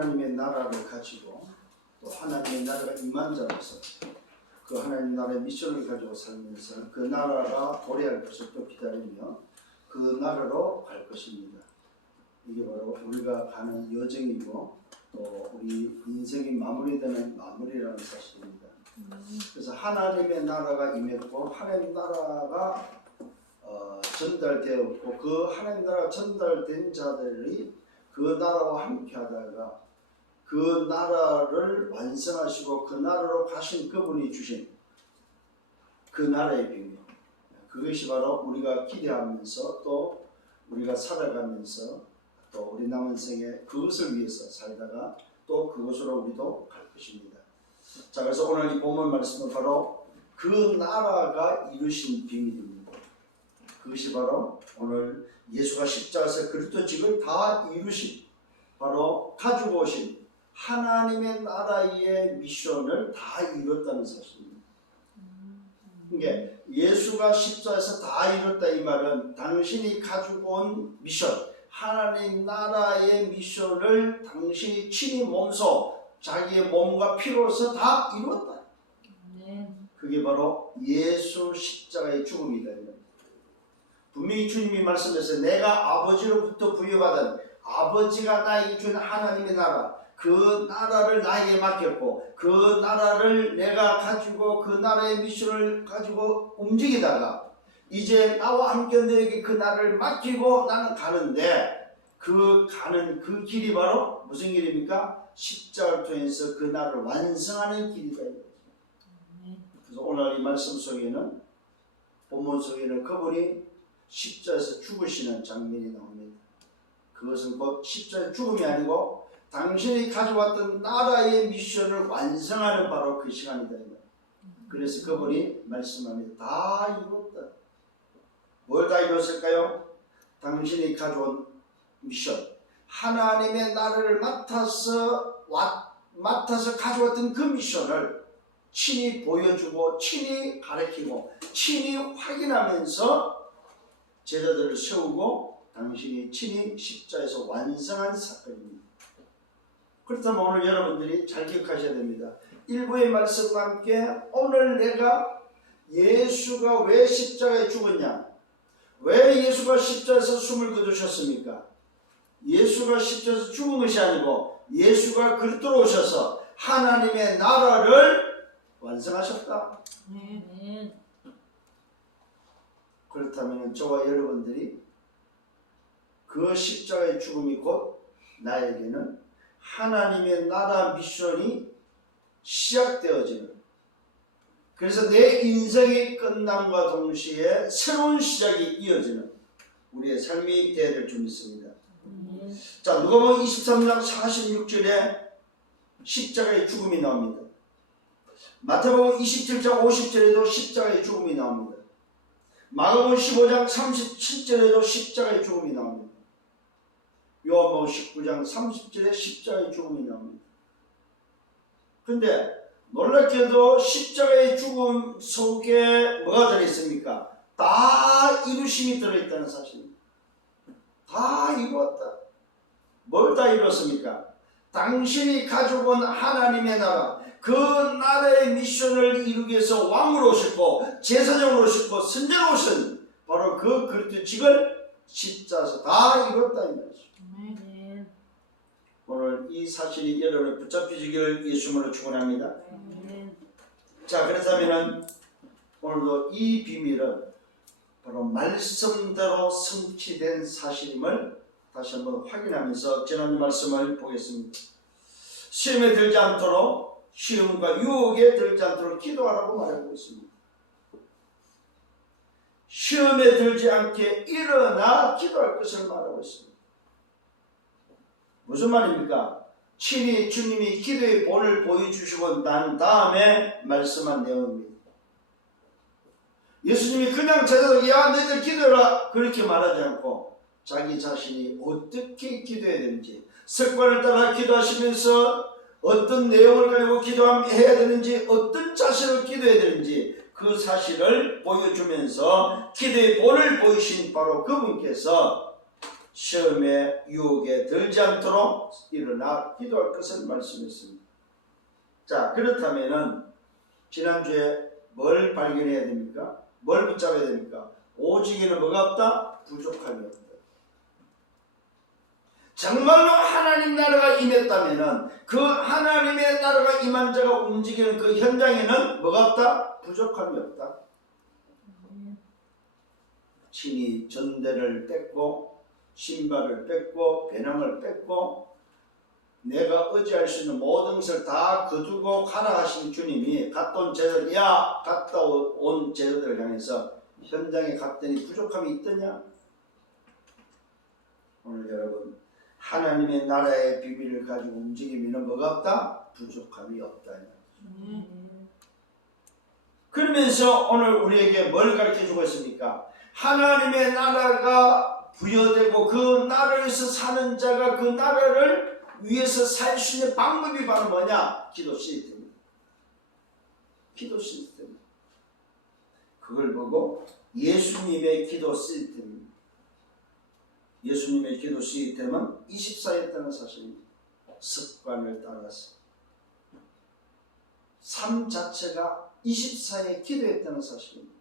하나님의 나라를 가지고 또 하나님의 나라가 임한 자로서 그 하나님 나라의 미션을 가지고 살면서 그 나라가 도래할 것을 또 기다리며 그 나라로 갈 것입니다. 이게 바로 우리가 가는 여정이고 또 우리 인생이 마무리되는 마무리라는 사실입니다. 그래서 하나님의 나라가 임했고 하나님 나라가 전달되었고 그 하나님 나라가 전달된 자들이 그 나라와 함께 하다가 그 나라를 완성하시고 그 나라로 가신 그분이 주신 그 나라의 비밀, 그것이 바로 우리가 기대하면서 또 우리가 살아가면서 또 우리 남은 생에 그것을 위해서 살다가 또 그것으로 우리도 갈 것입니다. 자, 그래서 오늘 이 본문 말씀은 바로 그 나라가 이루신 비밀입니다. 그것이 바로 오늘 예수가 십자가에서 그리스도직을 다 이루신 바로 가지고 오신 하나님의 나라의 미션을 다 이뤘다는 사실입니다. 그러니까 예수가 십자가에서 다 이뤘다 이 말은 당신이 가지고 온 미션, 하나님 나라의 미션을 당신이 친히 몸소 자기의 몸과 피로서 다 이뤘다. 그게 바로 예수 십자가의 죽음이다. 분명히 주님이 말씀하셨어요. 내가 아버지로부터 부여받은 아버지가 나에게 준 하나님의 나라, 그 나라를 나에게 맡겼고 그 나라를 내가 가지고 그 나라의 미션을 가지고 움직이다가 이제 나와 함께 너에게 그 나라를 맡기고 나는 가는데 그 가는 그 길이 바로 무슨 길입니까? 십자가를 통해서 그 나라를 완성하는 길이다. 그래서 오늘 이 말씀 속에는 본문 속에는 그분이 십자가에서 죽으시는 장면이 나옵니다. 그것은 곧 십자가의 죽음이 아니고 당신이 가져왔던 나라의 미션을 완성하는 바로 그 시간이다. 그래서 그분이 말씀합니다. 다 이뤘다. 뭘 다 이뤘을까요? 당신이 가져온 미션, 하나님의 나라를 맡아서 가져왔던 그 미션을 친히 보여주고 친히 가르치고 친히 확인하면서 제자들을 세우고 당신이 친히 십자에서 완성한 사건입니다. 그렇다면 오늘 여러분들이 잘 기억하셔야 됩니다. 일부의 말씀과 함께 오늘 내가 예수가 왜 십자가에 죽었냐, 왜 예수가 십자에서 숨을 거두셨습니까? 예수가 십자에서 죽은 것이 아니고 예수가 그리스도로 오셔서 하나님의 나라를 완성하셨다. 그렇다면 저와 여러분들이 그 십자가의 죽음이 곧 나에게는 하나님의 나라 미션이 시작되어지는, 그래서 내 인생의 끝남과 동시에 새로운 시작이 이어지는 우리의 삶이 되어야 될 줄 믿습니다. 자, 누가복음 23장 46절에 십자가의 죽음이 나옵니다. 마태복음 27장 50절에도 십자가의 죽음이 나옵니다. 마가복음 15장 37절에도 십자가의 죽음이 나옵니다. 요한복음 19장 30절에 십자가의 죽음이 나옵니다. 근데 놀랍게도 십자가의 죽음 속에 뭐가 들어있습니까? 다 이루심이 들어있다는 사실입니다. 다 이루었다. 뭘 다 이뤘습니까? 당신이 가지고 온 하나님의 나라, 그 나라의 미션을 이루기 위해서 왕으로 오셨고 제사장으로 오셨고 선지자로 오신 바로 그 그리스도직을 십자가에서 다 이뤘다 이 말이죠. 오늘 이 사실이 여러분을 붙잡히시기를 예수님으로 축원합니다. 자, 그렇다면 오늘도 이 비밀은 바로 말씀대로 성취된 사실임을 다시 한번 확인하면서 지난 말씀을 보겠습니다. 시험에 들지 않도록, 시험과 유혹에 들지 않도록 기도하라고 말하고 있습니다. 시험에 들지 않게 일어나 기도할 것을 말하고 있습니다. 무슨 말입니까? 친히 주님이 기도의 본을 보여주시고 난 다음에 말씀한 내용입니다. 예수님이 그냥 제자들에게 야 너희들 기도해라 그렇게 말하지 않고 자기 자신이 어떻게 기도해야 되는지, 습관을 따라 기도하시면서 어떤 내용을 가지고 기도해야 되는지, 어떤 자세로 기도해야 되는지 그 사실을 보여주면서 기도의 본을 보이신 바로 그분께서 시험에 유혹에 들지 않도록 일어나 기도할 것을 말씀했습니다. 자, 그렇다면은 지난주에 뭘 발견해야 됩니까? 뭘 붙잡아야 됩니까? 오직에는 뭐가 없다? 부족함이 없다. 정말로 하나님 나라가 임했다면은 그 하나님의 나라가 임한 자가 움직이는 그 현장에는 뭐가 없다? 부족함이 없다. 친히 전대를 뺏고 신발을 뺏고 배낭을 뺏고 내가 의지할 수 있는 모든 것을 다 거두고 가라 하신 주님이 갔다 온 제자들, 야 갔다 온 제자들을 향해서 현장에 갔더니 부족함이 있더냐? 오늘 여러분 하나님의 나라의 비밀을 가지고 움직이면 뭐가 없다? 부족함이 없다. 그러면서 오늘 우리에게 뭘 가르쳐주고 있습니까? 하나님의 나라가 부여되고 그 나라에서 사는 자가 그 나라를 위해서 살 수 있는 방법이 바로 뭐냐? 기도 시스템입니다. 기도 시스템. 그걸 보고 예수님의 기도 시스템입니다. 예수님의 기도 시스템은 24였다는 사실입니다. 습관을 따라서 삶 자체가 24에 기도했다는 사실입니다.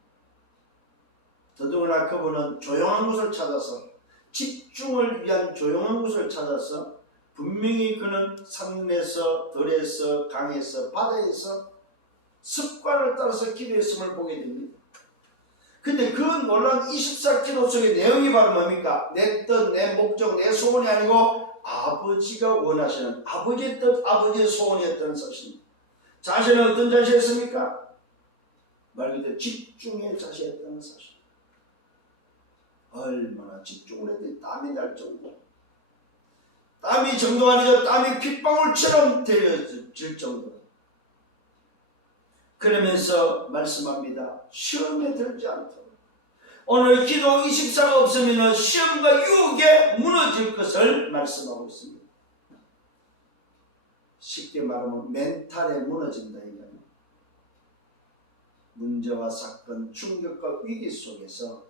더더구나 그분은 조용한 곳을 찾아서 집중을 위한 조용한 곳을 찾아서 분명히 그는 산에서 들에서 강에서 바다에서 습관을 따라서 기도했음을 보게 됩니다. 근데 그 놀라운 24기도 속의 내용이 바로 뭡니까? 내 뜻, 내 목적, 내 소원이 아니고 아버지가 원하시는 아버지의 뜻, 아버지의 소원이었다는 사실입니다. 자신은 어떤 자세였습니까? 말 그대로 집중의 자세였다는 사실. 얼마나 집중을 했더니 땀이 날 정도. 땀이 정도가 아니라 땀이 핏방울처럼 되어질 정도. 그러면서 말씀합니다. 시험에 들지 않도록. 오늘 기도 24가 없으면 시험과 유혹에 무너질 것을 말씀하고 있습니다. 쉽게 말하면 멘탈에 무너진다 이거예요. 문제와 사건, 충격과 위기 속에서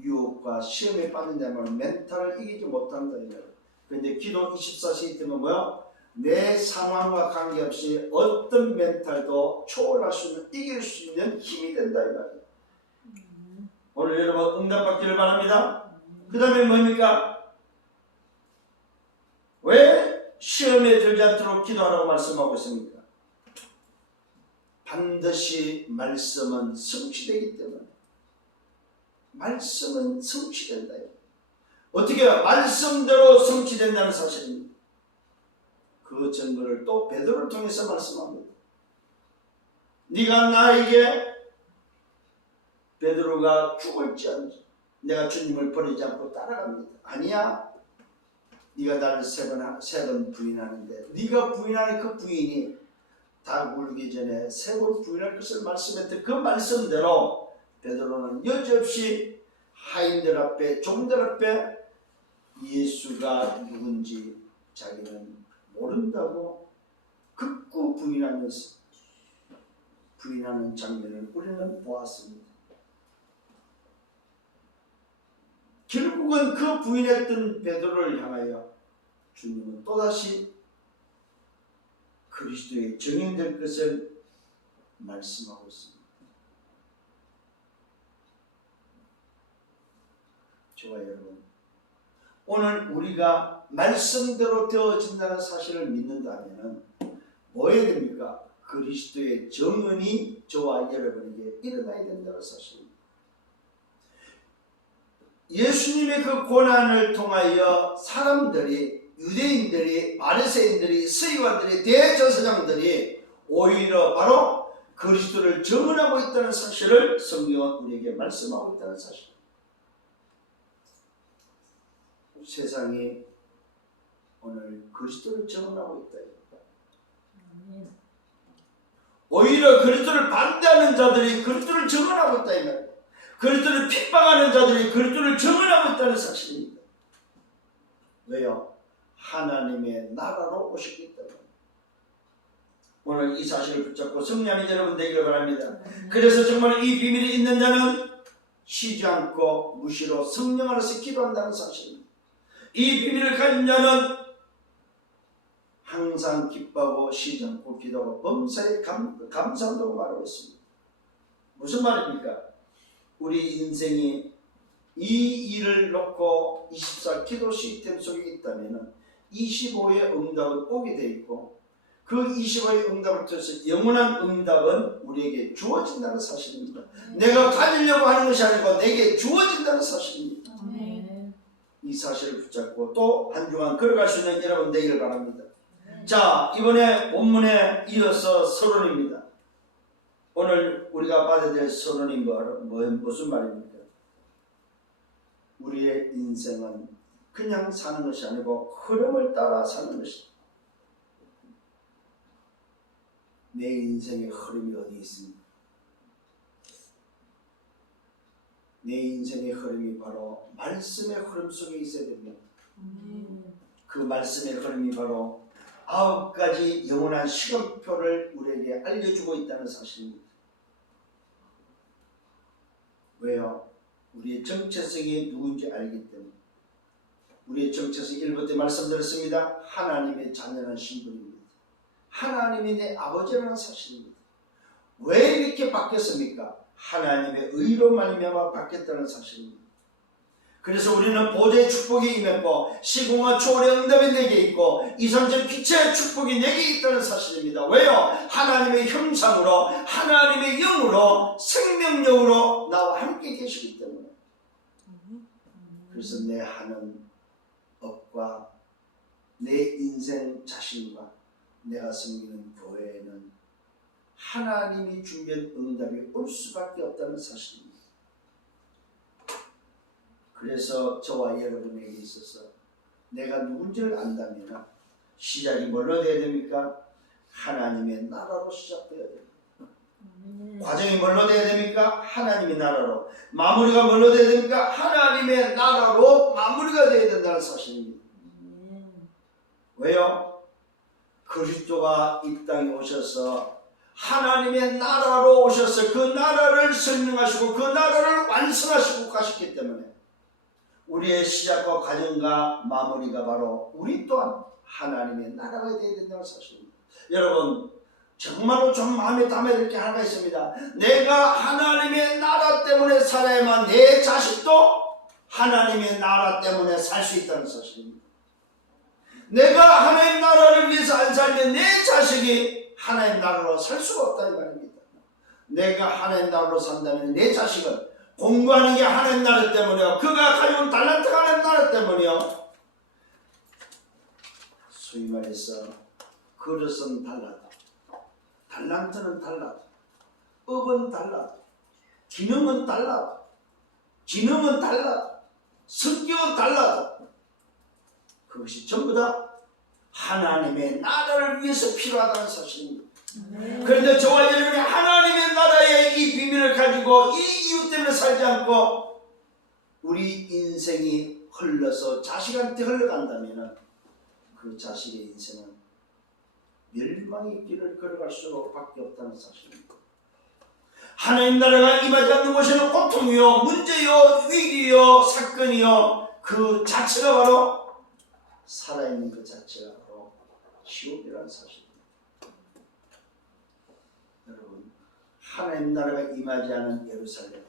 유혹과 시험에 빠진다면 멘탈을 이기지 못한다 이거예요. 그런데 기도 24 시스템은 뭐야? 내 상황과 관계없이 어떤 멘탈도 초월할 수 있는, 이길 수 있는 힘이 된다 이 말이에요. 오늘 여러분 응답받기를 바랍니다. 그 다음에 뭡니까? 왜 시험에 들지 않도록 기도하라고 말씀하고 있습니까? 반드시 말씀은 성취되기 때문에. 말씀은 성취된다. 어떻게 말씀대로 성취된다는 사실입니다. 그 증거를 또 베드로를 통해서 말씀합니다. 네가 나에게 베드로가 죽을지언정 내가 주님을 버리지 않고 따라갑니다. 아니야. 네가 나를 세 번 부인하는데 네가 부인하는 그 부인이 닭 울기 전에 세 번 부인할 것을 말씀했던 그 말씀대로 베드로는 여지없이 하인들 앞에 종들 앞에 예수가 누군지 자기는 모른다고 극구 부인하면서 부인하는 장면을 우리는 보았습니다. 결국은 그 부인했던 베드로를 향하여 주님은 또다시 그리스도의 증인될 것을 말씀하고 있습니다. 저와 여러분, 오늘 우리가 말씀대로 되어진다는 사실을 믿는다면 뭐 해야 됩니까? 그리스도의 정은이 저와 여러분에게 일어나야 된다는 사실입니다. 예수님의 그 고난을 통하여 사람들이, 유대인들이, 바리새인들이, 서기관들이, 대제사장들이 오히려 바로 그리스도를 증언하고 있다는 사실을 성경은 우리에게 말씀하고 있다는 사실. 세상이 오늘 그리스도를 증언하고 있다. 오히려 그리스도를 반대하는 자들이 그리스도를 증언하고 있다. 이 말이에요. 그리스도를 핍박하는 자들이 그리스도를 증언하고 있다는 사실입니다. 왜요? 하나님의 나라로 오셨기 때문에. 오늘 이 사실을 붙잡고 승리하는 여러분 되기를 바랍니다. 그래서 정말 이 비밀이 있는 자는 쉬지 않고 무시로 성령 안에서 기도한다는 사실입니다. 이 비밀을 가진 자는 항상 기뻐하고 쉬지 않고 기도하고 범사에 감사한다고 말하고 있습니다. 무슨 말입니까? 우리 인생이 이 일을 놓고 24 기도 시스템 속에 있다면 25의 응답은 오게 돼 있고, 그 25의 응답을 통해서 영원한 응답은 우리에게 주어진다는 사실입니다. 내가 가지려고 하는 것이 아니고 내게 주어진다는 사실입니다. 이 사실을 붙잡고 또 한 주간 걸어갈 수 있는 여러분 되기를 바랍니다. 자, 이번에 본문에 이어서 서론입니다. 오늘 우리가 받아야 될 서론이 무슨 말입니까? 우리의 인생은 그냥 사는 것이 아니고 흐름을 따라 사는 것입니다. 내 인생의 흐름이 어디 있습니까? 내 인생의 흐름이 바로 말씀의 흐름 속에 있어야 됩니다. 그 말씀의 흐름이 바로 9가지 영원한 시간표를 우리에게 알려주고 있다는 사실입니다. 왜요? 우리의 정체성이 누군지 알기 때문에. 우리의 정체성 1부 때 말씀드렸습니다. 하나님의 자녀라는 신분입니다. 하나님이 내 아버지라는 사실입니다. 왜 이렇게 바뀌었습니까? 하나님의 의로 말미암아 바뀌었다는 사실입니다. 그래서 우리는 보좌의 축복이 임했고 시공과 초월의 응답이 내게 있고 이삼천 빛의 축복이 내게 있다는 사실입니다. 왜요? 하나님의 형상으로 하나님의 영으로 생명력으로 나와 함께 계시기 때문에. 그래서 내 하는 업과 내 인생 자신과 내가 섬기는 교회에는 하나님이 준비한 응답이 올 수밖에 없다는 사실입니다. 그래서 저와 여러분에게 있어서 내가 누군지를 안다면 시작이 뭘로 되어야 됩니까? 하나님의 나라로 시작되어야 됩니다. 과정이 뭘로 되어야 됩니까? 하나님의 나라로. 마무리가 뭘로 되어야 됩니까? 하나님의 나라로 마무리가 되어야 된다는 사실입니다. 왜요? 그리스도가 이 땅에 오셔서 하나님의 나라로 오셔서 그 나라를 설명하시고 그 나라를 완성하시고 가셨기 때문에 우리의 시작과 과정과 마무리가 바로 우리 또한 하나님의 나라가 되어야 된다는 사실입니다. 여러분, 정말로 좀 마음에 담아야 될 게 하나가 있습니다. 내가 하나님의 나라 때문에 살아야만 내 자식도 하나님의 나라 때문에 살 수 있다는 사실입니다. 내가 하나님 나라를 위해서 안 살면 내 자식이 하나님 나라로 살 수가 없다는 말입니다. 내가 하나님 나라로 산다면 내 자식은 공부하는 게 하나님 나라 때문이요, 그가 가져온 달란트가 하나님 나라 때문이요. 소위 말해서 그릇은 달라도, 달란트는 달라도, 업은 달라도, 기능은 달라도, 기능은 달라도, 성격은 달라도 그것이 전부 다 하나님의 나라를 위해서 필요하다는 사실입니다. 그런데 저와 여러분이 하나님의 나라의 이 비밀을 가지고 이 이유 때문에 살지 않고 우리 인생이 흘러서 자식한테 흘러간다면 그 자식의 인생은 멸망의 길을 걸어갈 수밖에 없다는 사실입니다. 하나님 나라가 임하지 않는 곳에는 고통이요, 문제요, 위기요, 사건이요, 그 자체가 바로 살아있는 그 자체가 바로 지옥이라는 사실입니다. 여러분, 하나님 나라가 임하지 않은 예루살렘,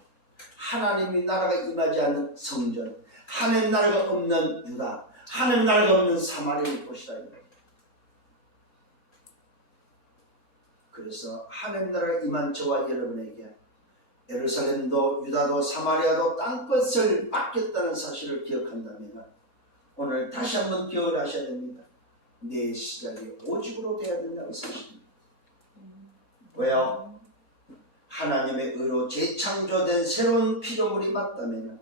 하나님의 나라가 임하지 않은 성전, 하나님 나라가 없는 유다, 하나님 나라가 없는 사마리아의 곳이다. 그래서 하나님 나라가 임한 저와 여러분에게 예루살렘도 유다도 사마리아도 땅끝을 맡겼다는 사실을 기억한다면 오늘 다시 한번 기억을 하셔야 됩니다. 내 시작이 오직으로 돼야 된다는 사실입니다. 왜요? 하나님의 의로 재창조된 새로운 피조물이 맞다면,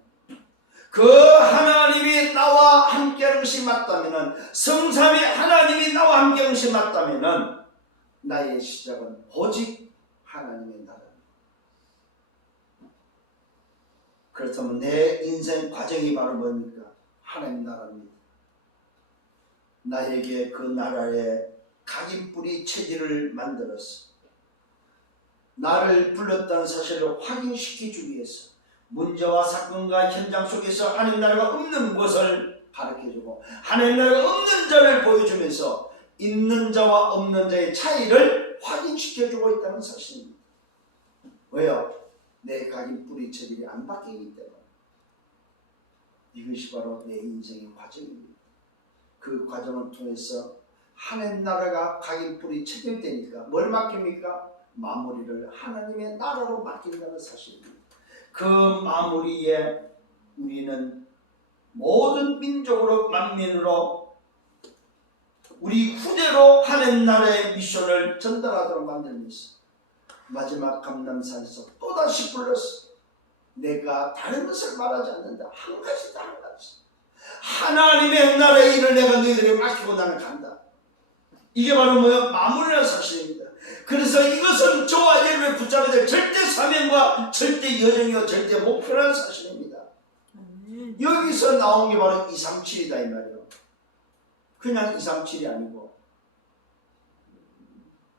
그 하나님이 나와 함께하는 것이 맞다면, 성삼위 하나님이 나와 함께하는 것이 맞다면 나의 시작은 오직 하나님의 나라입니다. 그렇다면 내 인생 과정이 바로 뭡니까? 하나님 나라입니다. 나에게 그 나라의 각인뿌리 체질을 만들어서 나를 불렀다는 사실을 확인시키기 위해서 문제와 사건과 현장 속에서 하나님 나라가 없는 것을 가르쳐주고 하나님 나라가 없는 자를 보여주면서 있는 자와 없는 자의 차이를 확인시켜주고 있다는 사실입니다. 왜요? 내 각인 뿌리 체질이 안 바뀌기 때문에. 이것이 바로 내 인생의 과정입니다. 그 과정을 통해서 하나님 나라가 각인 뿌리 체결되니까 뭘 맡깁니까? 마무리를 하나님의 나라로 맡긴다는 사실입니다. 그 마무리에 우리는 모든 민족으로 만민으로 우리 후대로 하나님 나라의 미션을 전달하도록 만들면서 마지막 감람산에서 또다시 불렀어. 내가 다른 것을 말하지 않는다. 한 가지다, 한 가지. 하나님의 나라의 일을 내가 너희들에게 맡기고 나는 간다. 이게 바로 뭐야? 마무리라는 사실입니다. 그래서 이것은 저와 여러분의 붙잡아야 될 절대 사명과 절대 여정이요 절대 목표라는 사실입니다. 여기서 나온 게 바로 237이다 이 말이에요. 그냥 237이 아니고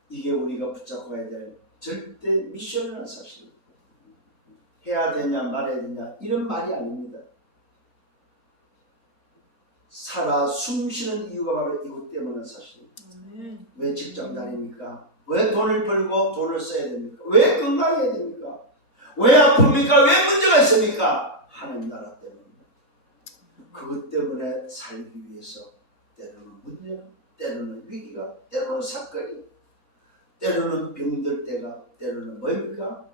이게 우리가 붙잡고 가야 될 절대 미션이라는 사실입니다. 해야 되냐 말해야 되냐 이런 말이 아닙니다. 살아 숨쉬는 이유가 바로 이것 때문에 사실입니다. 왜 직장 다닙니까? 왜 돈을 벌고 돈을 써야 됩니까? 왜 건강해야 됩니까? 왜 아픕니까? 왜 문제가 있습니까? 하나님 나라 때문입니다. 그것 때문에 살기 위해서 때로는 문제가, 때로는 위기가, 때로는 사건이, 때로는 병들 때가, 때로는 뭡니까?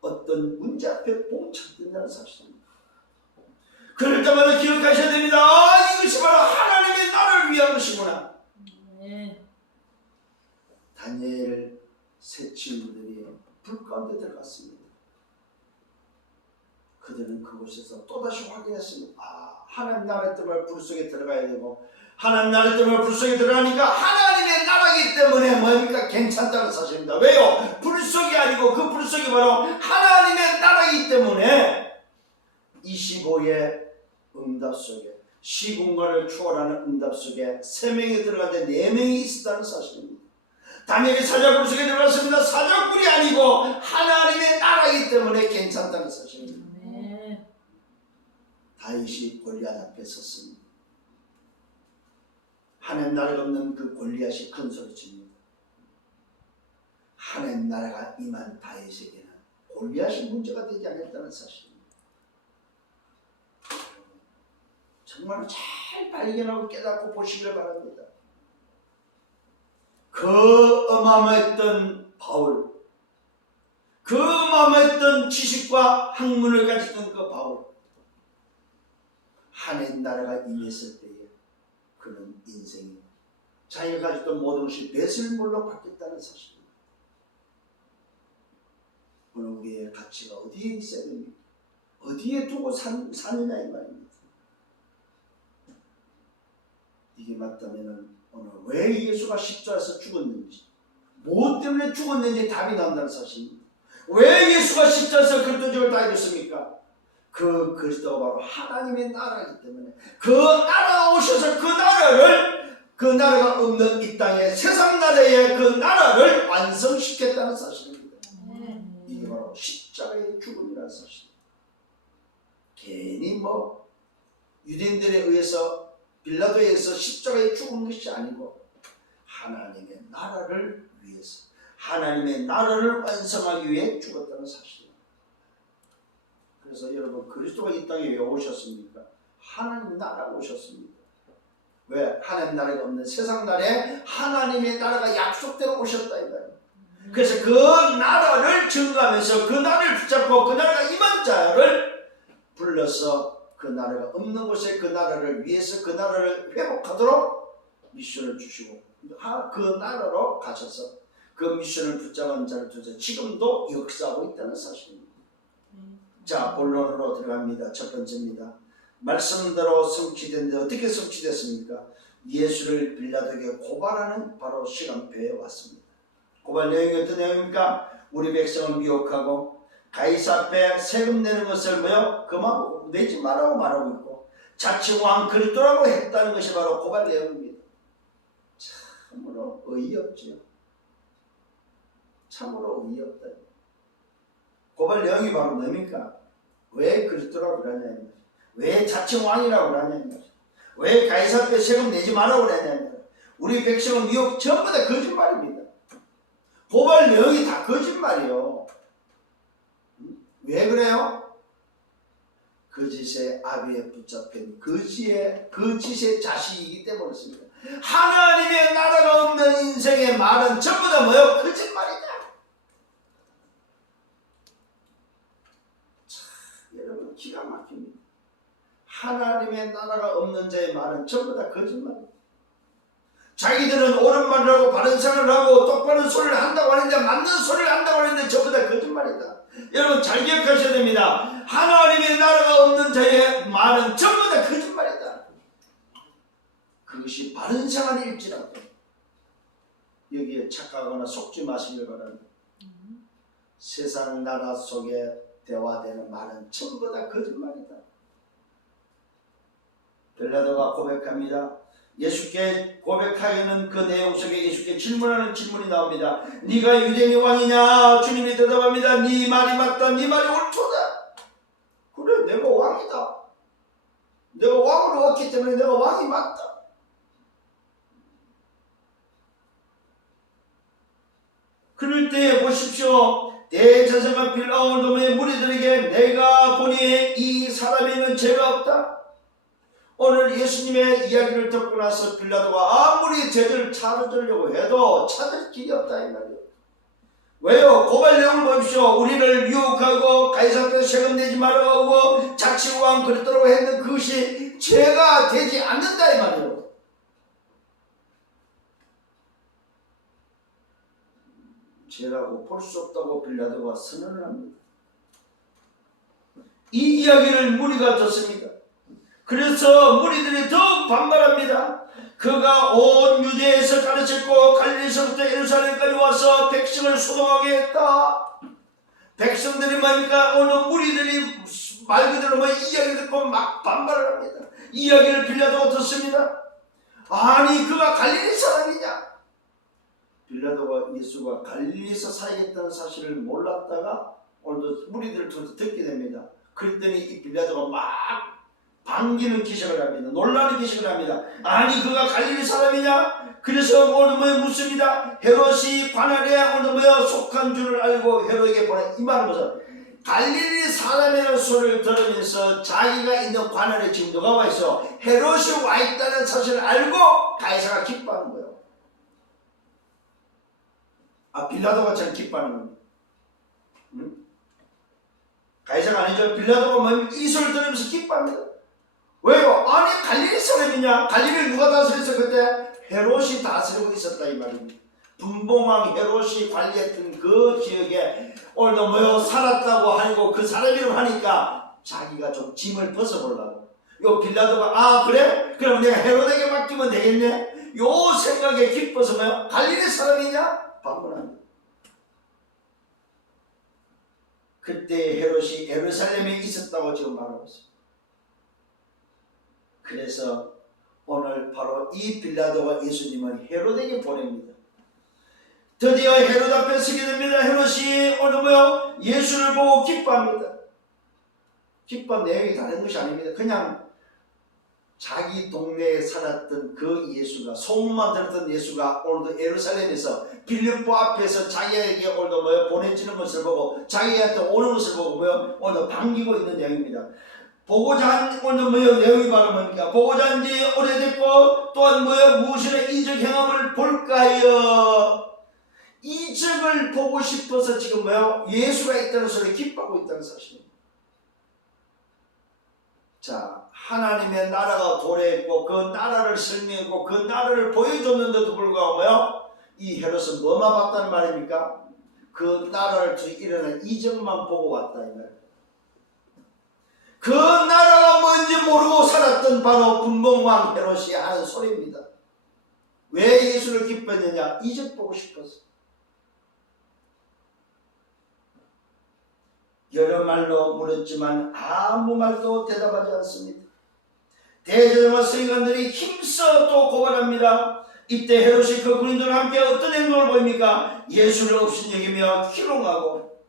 어떤 문제 앞에 봉착된다는 사실입니다. 그럴 때마다 기억하셔야 됩니다. 이것이 바로 하나님의 나라를 위한 것이구나. 다니엘 세 친구들이 불 가운데 들어갔습니다. 그들은 그곳에서 또다시 확인했습니다. 하나님 나라 때문에 불 속에 들어가야 되고 하나님 나라 때문에 불 속에 들어가니까 하나님의 나라이기 때문에 뭡니까? 괜찮다는 사실입니다. 왜요? 불 속이 아니고 그 불 속이 바로 하나님의 나라이기 때문에 25의 응답 속에 시공간을 초월하는 응답 속에 3명이 들어갔는데 4명이 있었다는 사실입니다. 다니엘이 사자굴 속에 들어갔습니다. 사자굴이 아니고 하나님의 나라이기 때문에 괜찮다는 사실입니다. 다윗이 골리앗 앞에 섰습니다. 하나님 나라가 없는 그 골리앗이 큰 소리칩니다. 하나님 나라가 임한 다윗에게는 골리앗이 문제가 되지 않겠다는 사실입니다. 정말 잘 발견하고 깨닫고 보시길 바랍니다. 그 어마어마했던 바울, 그 어마어마했던 지식과 학문을 가졌던 그 바울, 하나님 나라가 임했을 때에 그는 인생이 자기가 가졌던 모든 것이 배설물로 바뀌었다는 사실입니다. 오늘 우리의 가치가 어디에 있어야 됩니까? 어디에 두고 사느냐 이 말입니다. 이게 맞다면 오늘 왜 예수가 십자가에서 죽었는지, 무엇 때문에 죽었는지 답이 나온다는 사실입니다. 왜 예수가 십자가에서 그리스도를 다 이뤘습니까? 그 그리스도가 바로 하나님의 나라이기 때문에 그 나라가 오셔서 그 나라가 없는 이 땅에 세상 나라의 그 나라를 완성시켰다는 사실입니다. 이게 바로 십자가의 죽음이라는 사실입니다. 괜히 유대인들에 의해서 빌라도에 의해서 십자가에 죽은 것이 아니고 하나님의 나라를 위해서 하나님의 나라를 완성하기 위해 죽었다는 사실입니다. 그래서 여러분 그리스도가 이 땅에 왜 오셨습니까? 하나님 나라가 오셨습니다. 왜? 하나님 나라가 없는 세상 나라에 하나님의 나라가 약속대로 오셨다 이거예요. 그래서 그 나라를 증거하면서 그 나라를 붙잡고 그 나라가 임한 자를 불러서 그 나라가 없는 곳에 그 나라를 위해서 그 나라를 회복하도록 미션을 주시고 그 나라로 가셔서 그 미션을 붙잡은 자를 통해서 지금도 역사하고 있다는 사실입니다. 자, 본론으로 들어갑니다. 첫 번째입니다. 말씀대로 성취됐는데 어떻게 성취됐습니까? 예수를 빌라도에게 고발하는 바로 시간표에 왔습니다. 고발 내용이 어떤 내용입니까? 우리 백성을 미혹하고 가이사 앞에 세금 내는 것을 금하고 내지 말라고 말하고 있고 자칭왕 그리스도라고 했다는 것이 바로 고발 내용입니다. 참으로 어이없지요. 참으로 어이없다. 고발 내용이 바로 뭡니까? 왜 그리스도라고 그러냐, 왜 자칭왕이라고 그러냐, 왜 가이사르께 세금 내지 말라고 그랬냐면 우리 백성은 미혹 전부 다 거짓말입니다. 고발 내용이 다 거짓말이요. 왜 그래요? 거짓의 아비에 붙잡힌 거짓의 자식이기 때문이었습니다. 하나님의 나라가 없는 인생의 말은 전부 다 뭐요? 거짓말이다. 참, 여러분 기가 막힙니다. 하나님의 나라가 없는 자의 말은 전부 다 거짓말입니다. 자기들은 옳은 말을 하고 바른 생각을 하고 똑바른 소리를 한다고 하는데 맞는 소리를 한다고 하는데 전부 다 거짓말이다. 여러분 잘 기억하셔야 됩니다. 하나님의 나라가 없는 자의 말은 전부 다 거짓말이다. 그것이 바른 생활일지라도 여기에 착각하거나 속지 마시길 바랍니다. 세상 나라 속에 대화되는 말은 전부 다 거짓말이다. 빌라도가 고백합니다. 예수께 고백하기는 그 내용 속에 예수께 질문하는 질문이 나옵니다. 네가 유대인의 왕이냐? 주님이 대답합니다. 네 말이 맞다. 네 말이 옳도다. 그래, 내가 왕이다. 내가 왕으로 왔기 때문에 내가 왕이 맞다. 그럴 때 보십시오. 대제사장 빌라도의 무리들에게 내가 보니 이 사람에는 죄가 없다. 오늘 예수님의 이야기를 듣고 나서 빌라도가 아무리 죄를 찾으려고 해도 찾을 길이 없다 이 말이에요. 왜요? 고발 내용을 보십시오. 우리를 유혹하고 가이사르께 세금 내지 말라고 하고 자치왕 그랬더라고 했는 그것이 죄가 되지 않는다 이 말이에요. 죄라고 볼 수 없다고 빌라도가 선언을 합니다. 이 이야기를 무리가 듣습니다. 그래서 무리들이 더욱 반발합니다. 그가 온 유대에서 가르쳤고 갈릴리서부터 예루살렘까지 와서 백성을 소동하게 했다. 백성들이 뭡니까? 오늘 무리들이 말 그대로 뭐 이야기를 듣고 막 반발을 합니다. 이야기를 빌라도가 듣습니다. 아니 그가 갈릴리 사람이냐? 빌라도가 예수가 갈릴리에서 살아있다는 사실을 몰랐다가 오늘도 무리들을 통해서 듣게 됩니다. 그랬더니 이 빌라도가 막 반기는 기색을 합니다. 놀라는 기색을 합니다. 아니 그가 갈릴리 사람이냐? 그래서 오늘 뭐에 묻습니다. 헤롯이 관할에 오늘 뭐에 속한 줄을 알고 헤롯에게 보내. 이 말은 무슨 갈릴리 사람이라는 소리를 들으면서 자기가 있는 관할에 지금 누가 와 있어? 헤롯이 와 있다는 사실을 알고 가이사가 기뻐하는 거예요. 아 빌라도가 참 기뻐하는 겁니다. 응? 가이사가 아니죠. 빌라도가 이 소리를 들으면서 기뻐합니다. 왜요? 아니 갈릴리 사람이냐? 갈릴리를 누가 다스렸어 그때? 헤롯이 다스리고 있었다 이 말입니다. 분봉왕 헤롯이 관리했던 그 지역에 오늘도 뭐요 살았다고 하고 그 사람 이름 하니까 자기가 좀 짐을 벗어보려고 요 빌라도가 아 그래? 그럼 내가 헤롯에게 맡기면 되겠네? 요 생각에 기뻐서 뭐요? 갈릴리 사람이냐? 반문합니다. 그때 헤롯이 예루살렘에 있었다고 지금 말하고 있습니다. 그래서 오늘 바로 이 빌라도가 예수님을 헤롯에게 보냅니다. 드디어 헤롯 앞에 서게 됩니다. 헤롯이 오늘 뭐요? 예수를 보고 기뻐합니다. 기뻐한 내용이 다른 것이 아닙니다. 그냥 자기 동네에 살았던 그 예수가 소문만 들었던 예수가 오늘도 예루살렘에서 빌립보 앞에서 자기에게 오늘도 뭐요? 보내지는 것을 보고 자기한테 오는 것을 보고 뭐요? 오늘 반기고 있는 내용입니다. 보고자 한 오늘 뭐요? 내용이 바로 뭡니까? 보고자 한 지 오래됐고 또한 뭐요? 무엇이나 이적 행함을 볼까요? 이적을 보고 싶어서 지금 뭐요? 예수가 있다는 소리를 기뻐하고 있다는 사실입니다. 자, 하나님의 나라가 도래했고 그 나라를 설명했고 그 나라를 보여줬는데도 불구하고 뭐요? 이 헤롯은 뭐만 봤다는 말입니까? 그 나라를 통해 일어난 이적만 보고 왔다 이 말. 그 나라가 뭔지 모르고 살았던 바로 분봉왕 헤롯이 하는 소리입니다. 왜 예수를 기뻤느냐? 이적 보고 싶어서. 여러 말로 물었지만 아무 말도 대답하지 않습니다. 대제사장과 서기관들이 힘써 또 고발합니다. 이때 헤롯이 그 군인들과 함께 어떤 행동을 보입니까? 예수를 업신여기며 희롱하고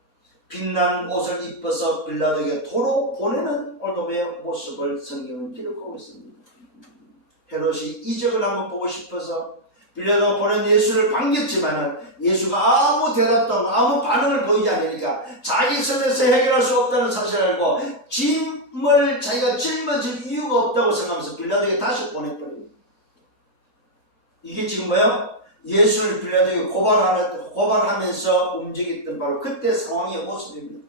빛난 옷을 입어서 빌라도에게 도로 보내는 오늘의 모습을 성경은 기록하고 있습니다. 헤롯이 이적을 한번 보고 싶어서 빌라도가 보낸 예수를 반겼지만은 예수가 아무 대답도 하고 아무 반응을 보이지 않으니까 자기 선에서 해결할 수 없다는 사실을 알고 짐을 자기가 짊어질 이유가 없다고 생각하면서 빌라도에게 다시 보내버립니다. 이게 지금 뭐예요? 예수를 빌라도에게 고발하면서 움직였던 바로 그때 상황의 모습입니다.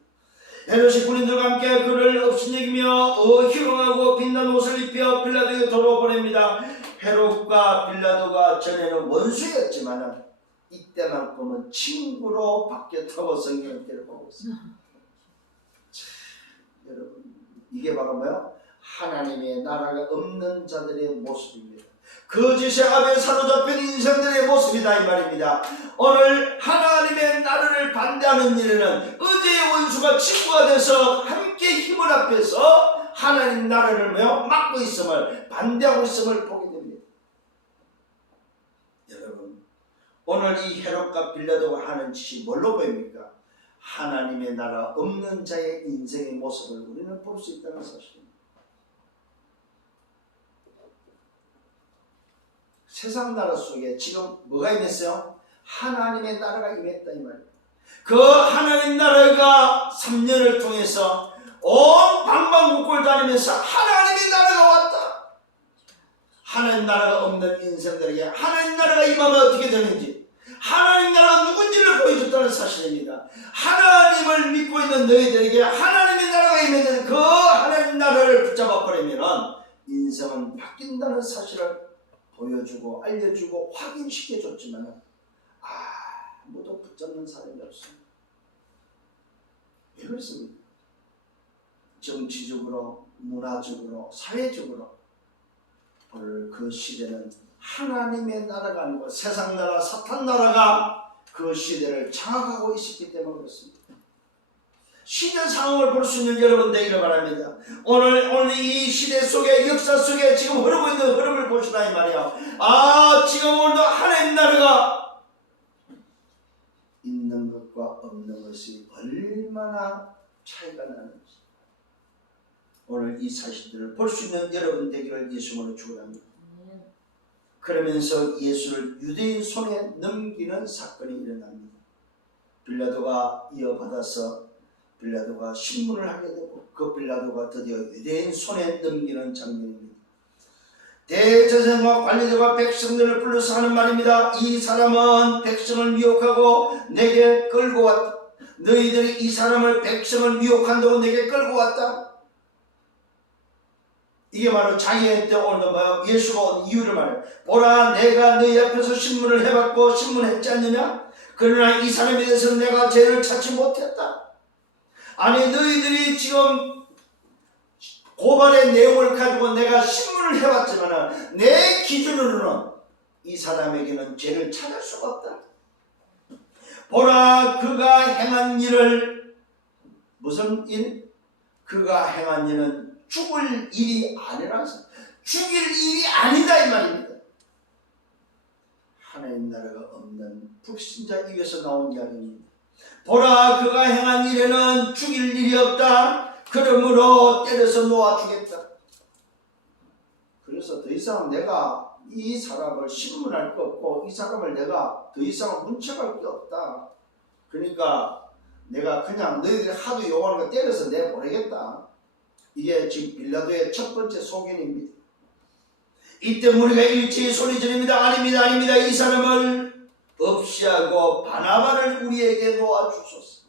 헤롯이 군인들과 함께 그를 업신여기며 희롱하고 빛난 옷을 입혀 빌라도에게 돌아보냅니다. 헤롯과 빌라도가 전에는 원수였지만 이때만큼은 친구로 바뀌었다고 성경은 기록하고 있습니다. 여러분, 이게 바로 뭐야? 하나님의 나라가 없는 자들의 모습입니다. 거짓의 압에 사로잡힌 인생들의 모습이다 이 말입니다. 오늘 하나님의 나라를 반대하는 일에는 의제의 원수가 친구가 돼서 함께 힘을 합해서 하나님 나라를 막고 있음을, 반대하고 있음을 보게 됩니다. 여러분, 오늘 이 헤롯과 빌라도가 하는 짓이 뭘로 보입니까? 하나님의 나라 없는 자의 인생의 모습을 우리는 볼 수 있다는 사실입니다. 세상 나라 속에 지금 뭐가 임했어요? 하나님의 나라가 임했다 이 말이에요. 그 하나님 나라가 3년을 통해서 온 방방곡곡을 다니면서 하나님의 나라가 왔다. 하나님 나라가 없는 인생들에게 하나님 나라가 임하면 어떻게 되는지, 하나님 나라가 누군지를 보여줬다는 사실입니다. 하나님을 믿고 있는 너희들에게 하나님의 나라가 임했는 그 하나님 나라를 붙잡아 버리면 인생은 바뀐다는 사실을 보여주고 알려주고 확인시켜줬지만 아무도 붙잡는 사람이 없습니다. 왜 그렇습니까? 정치적으로, 문화적으로, 사회적으로 오늘 그 시대는 하나님의 나라가 아니고 세상 나라, 사탄 나라가 그 시대를 장악하고 있었기 때문에 그렇습니다. 시대 상황을 볼 수 있는 여러분 되기를 바랍니다. 오늘 이 시대 속에, 역사 속에 지금 흐르고 있는 흐름을 보시라 이 말이야. 지금 오늘도 하나님 나라가 있는 것과 없는 것이 얼마나 차이가 나는지 오늘 이 사실들을 볼 수 있는 여러분 되기를 예수님으로 축원합니다. 그러면서 예수를 유대인 손에 넘기는 사건이 일어납니다. 빌라도가 이어받아서 빌라도가 신문을 하게 되고 그 빌라도가 드디어 유대인 손에 넘기는 장면입니다. 대제사장과 관리들과 백성들을 불러서 하는 말입니다. 이 사람은 백성을 미혹하고 내게 끌고 왔다. 너희들이 이 사람을, 백성을 미혹한다고 내게 끌고 왔다. 이게 바로 자기한테 오는 예수가 온 이유를 말해요. 보라, 내가 너희 앞에서 신문을 해봤고 신문했지 않느냐? 그러나 이 사람에 대해서는 내가 죄를 찾지 못했다. 아니, 너희들이 지금 고발의 내용을 가지고 내가 신문을 해봤지만 내 기준으로는 이 사람에게는 죄를 찾을 수가 없다. 보라, 그가 행한 일을, 무슨 일? 그가 행한 일은 죽을 일이 아니라서 죽일 일이 아니다 이 말입니다. 하나님 나라가 없는 불신자 입에서 나온 이야기입니다. 보라, 그가 행한 일에는 죽일 일이 없다. 그러므로 때려서 놓아주겠다. 그래서 더 이상 내가 이 사람을 신문할 게 없고 이 사람을 내가 더 이상 문책할 게 없다. 그러니까 내가 그냥 너희들이 하도 요구하는 거 때려서 내보내겠다. 이게 지금 빌라도의 첫 번째 소견입니다. 이때 우리가 일제히 소리 지릅니다. 아닙니다, 아닙니다. 이 사람을 없이 하고 바나바를 우리에게 놓아주소서.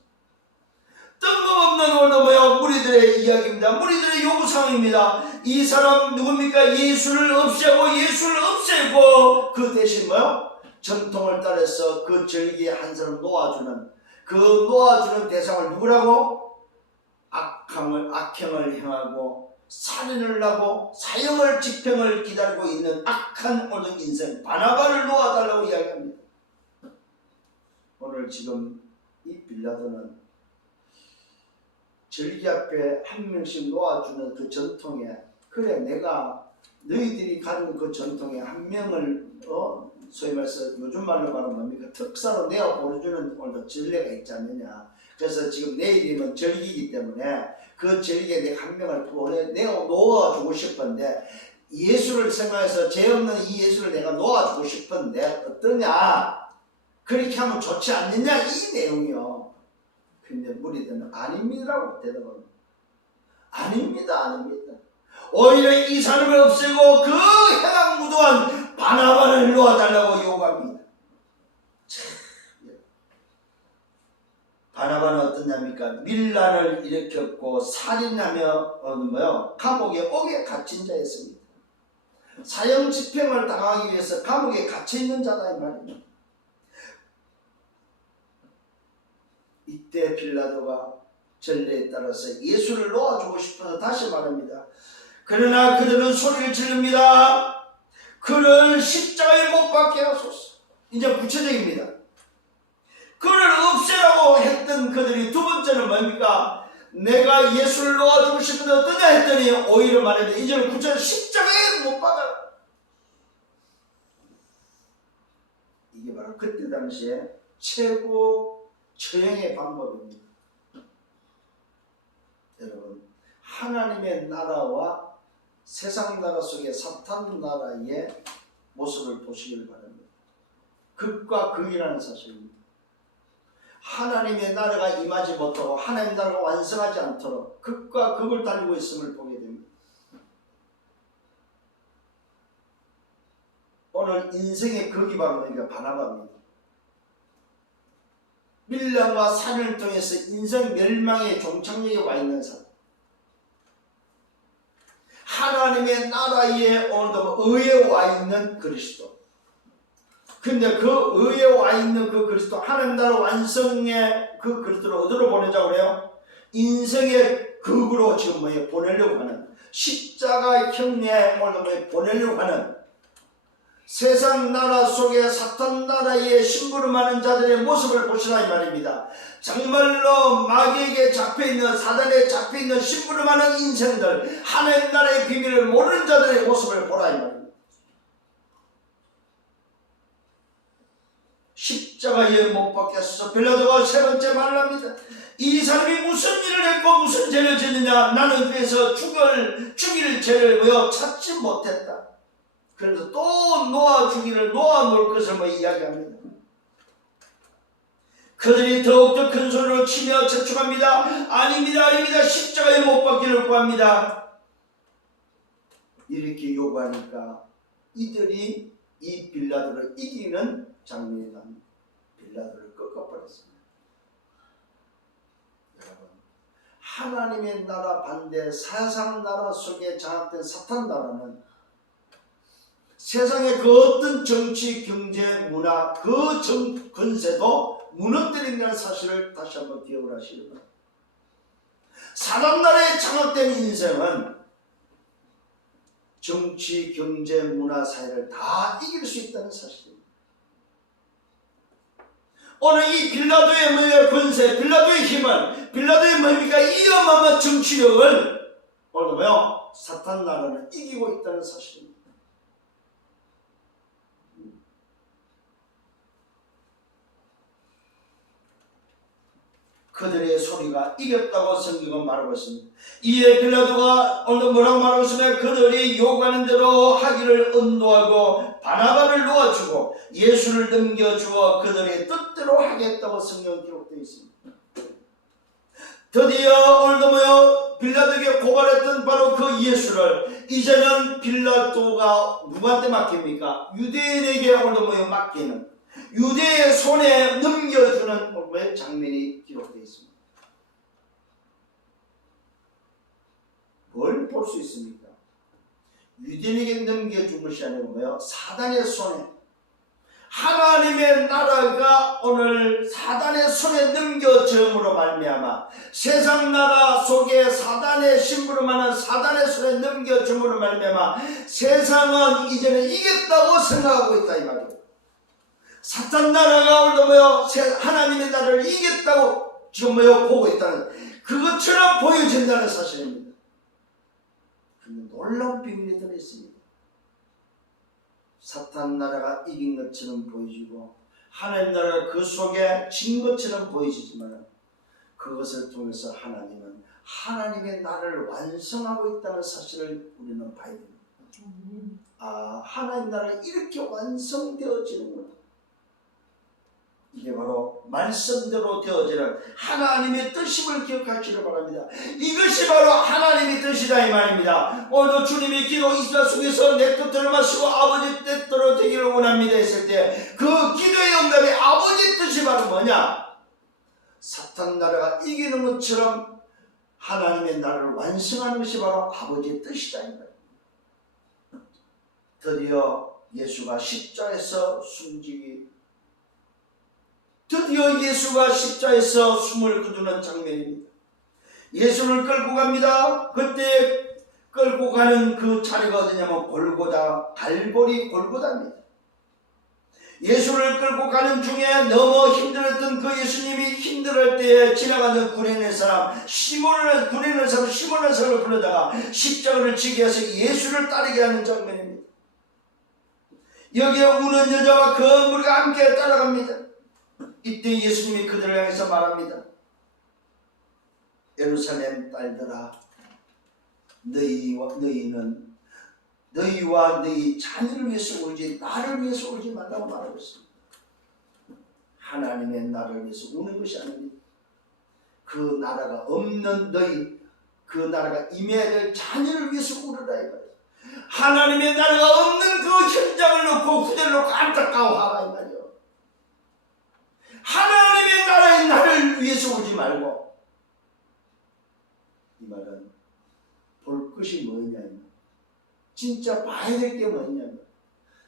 뜬금없는 오늘 무리들의 이야기입니다. 무리들의 요구사항입니다. 이 사람 누굽니까? 예수를 없이 하고 예수를 없애고 그 대신 전통을 따라서 그 절기에 한 사람 놓아주는, 그 놓아주는 대상을 누구라고? 악행을 행하고 살인을 하고 사형을 집행을 기다리고 있는 악한 오늘 인생 바나바를 놓아달라고 이야기합니다. 오늘 지금 이 빌라도는 절기 앞에 한 명씩 놓아주는 그 전통에, 그래 내가 너희들이 가진 그 전통에 한 명을 소위 말해서 요즘 말로 말하면 뭡니까? 특사로 내어 보내주는 오늘도 전례가 있지 않느냐. 그래서 지금 내일이면 절기이기 때문에 그 절기에 내가 한 명을 내어 놓아주고 싶은데 예수를 생각해서 죄 없는 이 예수를 내가 놓아주고 싶은데 어떠냐? 그렇게 하면 좋지 않느냐? 이 내용이요. 근데 무리들은 아닙니다라고 대답합니다. 아닙니다. 오히려 이 사람을 없애고 그 해방무도한 바나바를 놓아달라고 요구합니다. 바나바는 어떠냐입니까? 밀란을 일으켰고 살인하며 감옥에 옥에 갇힌 자였습니다. 사형 집행을 당하기 위해서 감옥에 갇혀있는 자다 이 말입니다. 이때 빌라도가 전례에 따라서 예수를 놓아주고 싶어서 다시 말합니다. 그러나 그들은 소리를 지릅니다. 그를 십자가에 못 박게 하소서. 이제 구체적입니다. 그를 없애라고 했던 그들이 두 번째는 뭡니까? 내가 예수를 놓아주고 싶은데 어떠냐 했더니 오히려 말합니다. 이제는 구체적으로 십자가에 못 박아라. 이게 바로 그때 당시에 최고 처형의 방법입니다. 여러분, 하나님의 나라와 세상 나라 속의 사탄 나라의 모습을 보시길 바랍니다. 극과 극이라는 사실입니다. 하나님의 나라가 임하지 못하고 하나님의 나라가 완성하지 않도록 극과 극을 달리고 있음을 보게 됩니다. 오늘 인생의 극이 바로 바나바입니다. 밀란과 살인을 통해서 인생 멸망의 종착역에 와 있는 사람, 하나님의 나라에 오늘도 의에 와 있는 그리스도. 근데 그 의에 와 있는 그 그리스도, 하나님 나라 완성의 그 그리스도를 어디로 보내자고 그래요? 인생의 극으로 지금 보내려고 하는, 십자가 형례에 오늘 보내려고 하는, 세상 나라 속에 사탄 나라에 심부름하는 자들의 모습을 보시라 이 말입니다. 정말로 마귀에게 잡혀있는, 사단에 잡혀있는 심부름하는 인생들, 하나님 나라의 비밀을 모르는 자들의 모습을 보라 이 말입니다. 십자가에 못 박혔어. 빌라도가 세 번째 말을 합니다. 이 사람이 무슨 일을 했고 무슨 죄를 짓느냐? 나는 그래서 죽일 죄를 찾지 못했다. 그래서 또 놓아놓을 것을 이야기합니다. 그들이 더욱더 큰 소리로 치며 재촉합니다. 아닙니다. 십자가에 못 박기를 구합니다. 이렇게 요구하니까 이들이 이 빌라도를 이기는 장면이 납니다. 빌라도를 꺾어버렸습니다. 여러분, 하나님의 나라 반대 세상 나라 속에 장악된 사탄 나라는 세상의 그 어떤 정치, 경제, 문화, 그 권세도 무너뜨린다는 사실을 다시 한번 기억을 하시기 바랍니다. 사단 나라에 장악된 인생은 정치, 경제, 문화, 사회를 다 이길 수 있다는 사실입니다. 오늘 이 빌라도의 권세, 빌라도의 힘은, 빌라도의 뭡니까? 이 어마어마한 정치력을 오늘 사탄 나라는 이기고 있다는 사실입니다. 그들의 소리가 이겼다고 성경은 말하고 있습니다. 이에 빌라도가 오늘 뭐라고 말하고 있으면 그들이 요구하는 대로 하기를 언도하고 바나바를 놓아주고 예수를 넘겨주어 그들의 뜻대로 하겠다고 성경 기록되어 있습니다. 드디어 오늘도 빌라도에게 고발했던 바로 그 예수를 이제는 빌라도가 누구한테 맡깁니까? 유대인에게 오늘도 맡기는, 유대의 손에 넘겨주는 장면이 기록되어 있습니다. 뭘 볼 수 있습니까? 유대인에게 넘겨준 것이 아니고 사단의 손에, 하나님의 나라가 오늘 사단의 손에 넘겨줌으로 말미암아 세상 나라 속에 사단의 심부름하는 사단의 손에 넘겨줌으로 말미암아 세상은 이제는 이겼다고 생각하고 있다 이 말이에요. 사탄 나라가 오늘도 하나님의 나라를 이겼다고 지금 보고 있다는, 그것처럼 보여진다는 사실입니다. 그런데 놀라운 비밀이 들어있습니다. 사탄 나라가 이긴 것처럼 보여지고 하나님 나라가 그 속에 진 것처럼 보이지만 그것을 통해서 하나님은 하나님의 나라를 완성하고 있다는 사실을 우리는 봐야 됩니다. 아, 하나님 나라가 이렇게 완성되어지는구나. 이게 바로 말씀대로 되어지는 하나님의 뜻임을 기억하시길 바랍니다. 이것이 바로 하나님의 뜻이다 이 말입니다. 오늘 주님의 기도 이스라 속에서 내 뜻대로 마시고 아버지 뜻대로 되기를 원합니다 했을 때 그 기도의 응답이 아버지 뜻이 바로 뭐냐? 사탄 나라가 이기는 것처럼 하나님의 나라를 완성하는 것이 바로 아버지의 뜻이다 이 말입니다. 드디어 예수가 십자에서 숨지기 드디어 예수가 십자에서 숨을 거두는 장면입니다. 예수를 끌고 갑니다. 그때 끌고 가는 그 자리가 어디냐면 골고다, 갈보리 골고다입니다. 예수를 끌고 가는 중에 너무 힘들었던 그 예수님이 힘들을 때에 지나가는 구레네 사람 시몬을 시몬을 사람을 불러다가 십자가를 지게 해서 예수를 따르게 하는 장면입니다. 여기에 우는 여자와 그 무리가 함께 따라갑니다. 이때 예수님이 그들을 향해서 말합니다. 예루살렘 딸들아, 너희는 너희와 너희 자녀를 위해서 울지 나를 위해서 울지 말라고 말하고 있습니다. 하나님의 나라를 위해서 우는 것이 아닙니다. 그 나라가 없는 너희, 그 나라가 임해야 될 자녀를 위해서 울으라 이 말이에요. 하나님의 나라가 없는 그 현장을 놓고 그대를 놓고 안타까워하라 이 말이에요. 하나님의 나라의 나를 위해서 울지 말고, 이 말은 볼 것이 뭐냐면 진짜 봐야 될 게 뭐냐면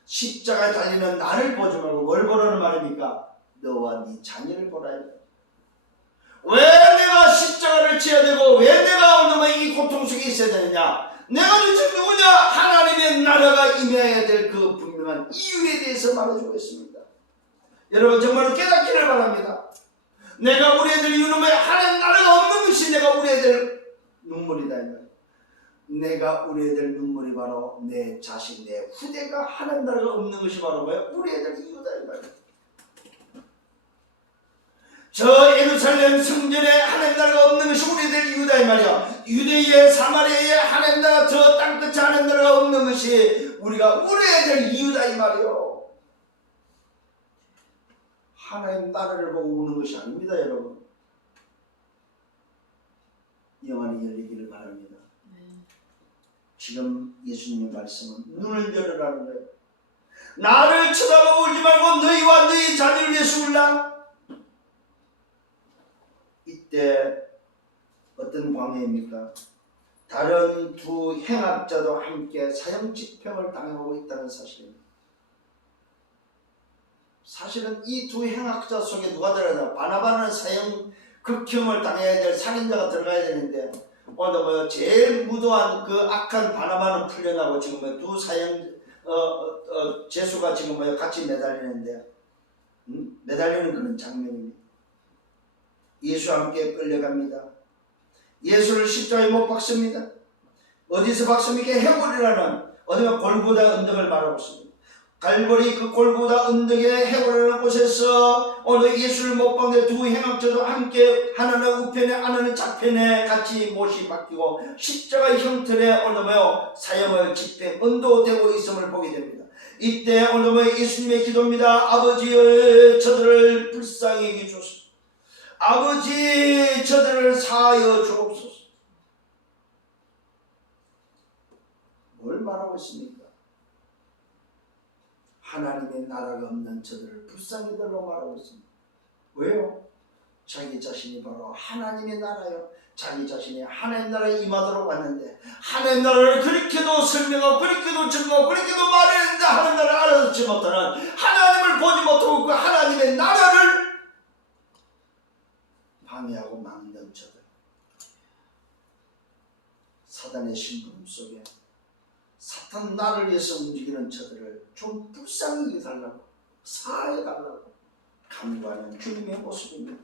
십자가에 달리는 나를 보지 말고 뭘 보라는 말입니까? 너와 네 자녀를 보라. 왜 내가 십자가를 지어야 되고 왜 내가 오늘 이 고통 속에 있어야 되느냐? 내가 도대체 누구냐? 하나님의 나라가 임해야 될 그 분명한 이유에 대해서 말해주고 있습니다. 여러분 정말로 깨닫기를 바랍니다. 내가 우리 애들 이유는 왜 하나님 나라가 없는 것이 내가 우리 애들 눈물이다. 내가 우리 애들 눈물이 바로 내 자식, 내 후대가 하나님 나라가 없는 것이 바로 뭐예요? 우리 애들 이유다. 저 예루살렘 성전에 하나님 나라가 없는 것이 우리 애들 이유다 이 말이야. 유대에 사마리아에 하나님 나라 저 땅끝에 하나님 나라가 없는 것이 우리가 우리 애들 이유다 이 말이요. 하나님 나라를 보고 우는 것이 아닙니다 여러분. 영안이 열리기를 바랍니다. 지금 예수님의 말씀은 눈을 열으라는 거예요. 나를 쳐다보고 울지 말고 너희와 너희 자녀를 위해서 울라. 이때 어떤 광해입니까? 다른 두 행악자도 함께 사형 집행을 당하고 있다는 사실입니다. 사실은 이 두 행악자 속에 누가 들어가냐? 바나바는 사형 극형을 당해야 될 살인자가 들어가야 되는데 오늘 제일 무도한 그 악한 바나바는 풀려나고 지금 두 사형 제수가 지금 같이 매달리는데 매달리는 그런 장면입니다. 예수와 함께 끌려갑니다. 예수를 십자가에 못 박습니다. 어디서 박습니까? 해골이라는 어디가 골고다 언덕을 말하고 있습니다. 갈보리 그 골고다 언덕의 해골이라는 곳에서 오늘 예수를 못 박는데 두 행악자도 함께 하나는 우편에 하나는 좌편에 같이 못이 박히고 십자가 형틀에 오늘 사형을 집행 언도되고 있음을 보게 됩니다. 이때 오늘 예수님의 기도입니다. 아버지여 저들을 불쌍히 여기소서. 아버지 저들을 사하여 주옵소서. 뭘 말하고 있습니까? 하나님의 나라가 없는 저들을 불쌍히 달라고 말하고 있습니다. 왜요? 자기 자신이 바로 하나님의 나라요. 자기 자신이 하나님 나라에 임하도록 왔는데 하나님 나라를 그렇게도 설명하고 그렇게도 증거하고 그렇게도 말했는데 하나님 나라를 알아듣지 못하는 하나님을 보지 못하고 그 하나님의 나라를 방해하고 막는 저들, 사단의 심부름 속에 사탄 나를 위해서 움직이는 저들을 좀 불쌍히 해달라고 사해달라고 간구하는 주님의 모습입니다.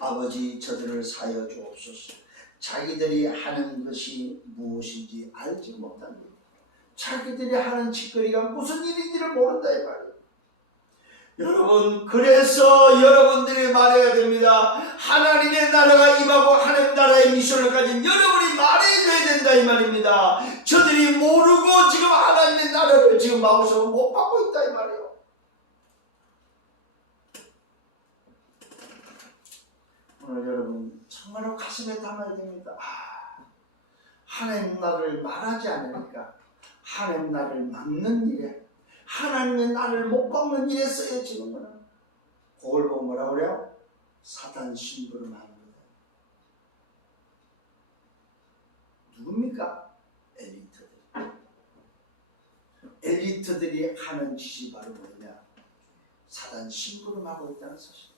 아버지 저들을 사여 주옵소서. 자기들이 하는 것이 무엇인지 알지 못합니다. 자기들이 하는 짓거리가 무슨 일인지를 모른다 이 말이에요. 여러분 그래서 여러분들이 말해야 됩니다. 하나님의 나라가 임하고 하나님 나라의 미션을 가진 여러분이 말해줘야 된다 이 말입니다. 저들이 모르고 지금 하나님의 나라를 지금 마음속으로 못 받고 있다 이 말이에요. 오늘 여러분 정말로 가슴에 담아야 됩니다. 하나님 나라를 말하지 않으니까 하나님 나라를 막는 일에, 하나님의 나라를 못 받는 일에 쓰여지는 거는 그걸 보고 뭐라 그래요? 사단 심부름 하는 거다. 누굽니까? 엘리트들이 하는 짓이 바로 뭐냐? 사단 심부름하고 있다는 사실.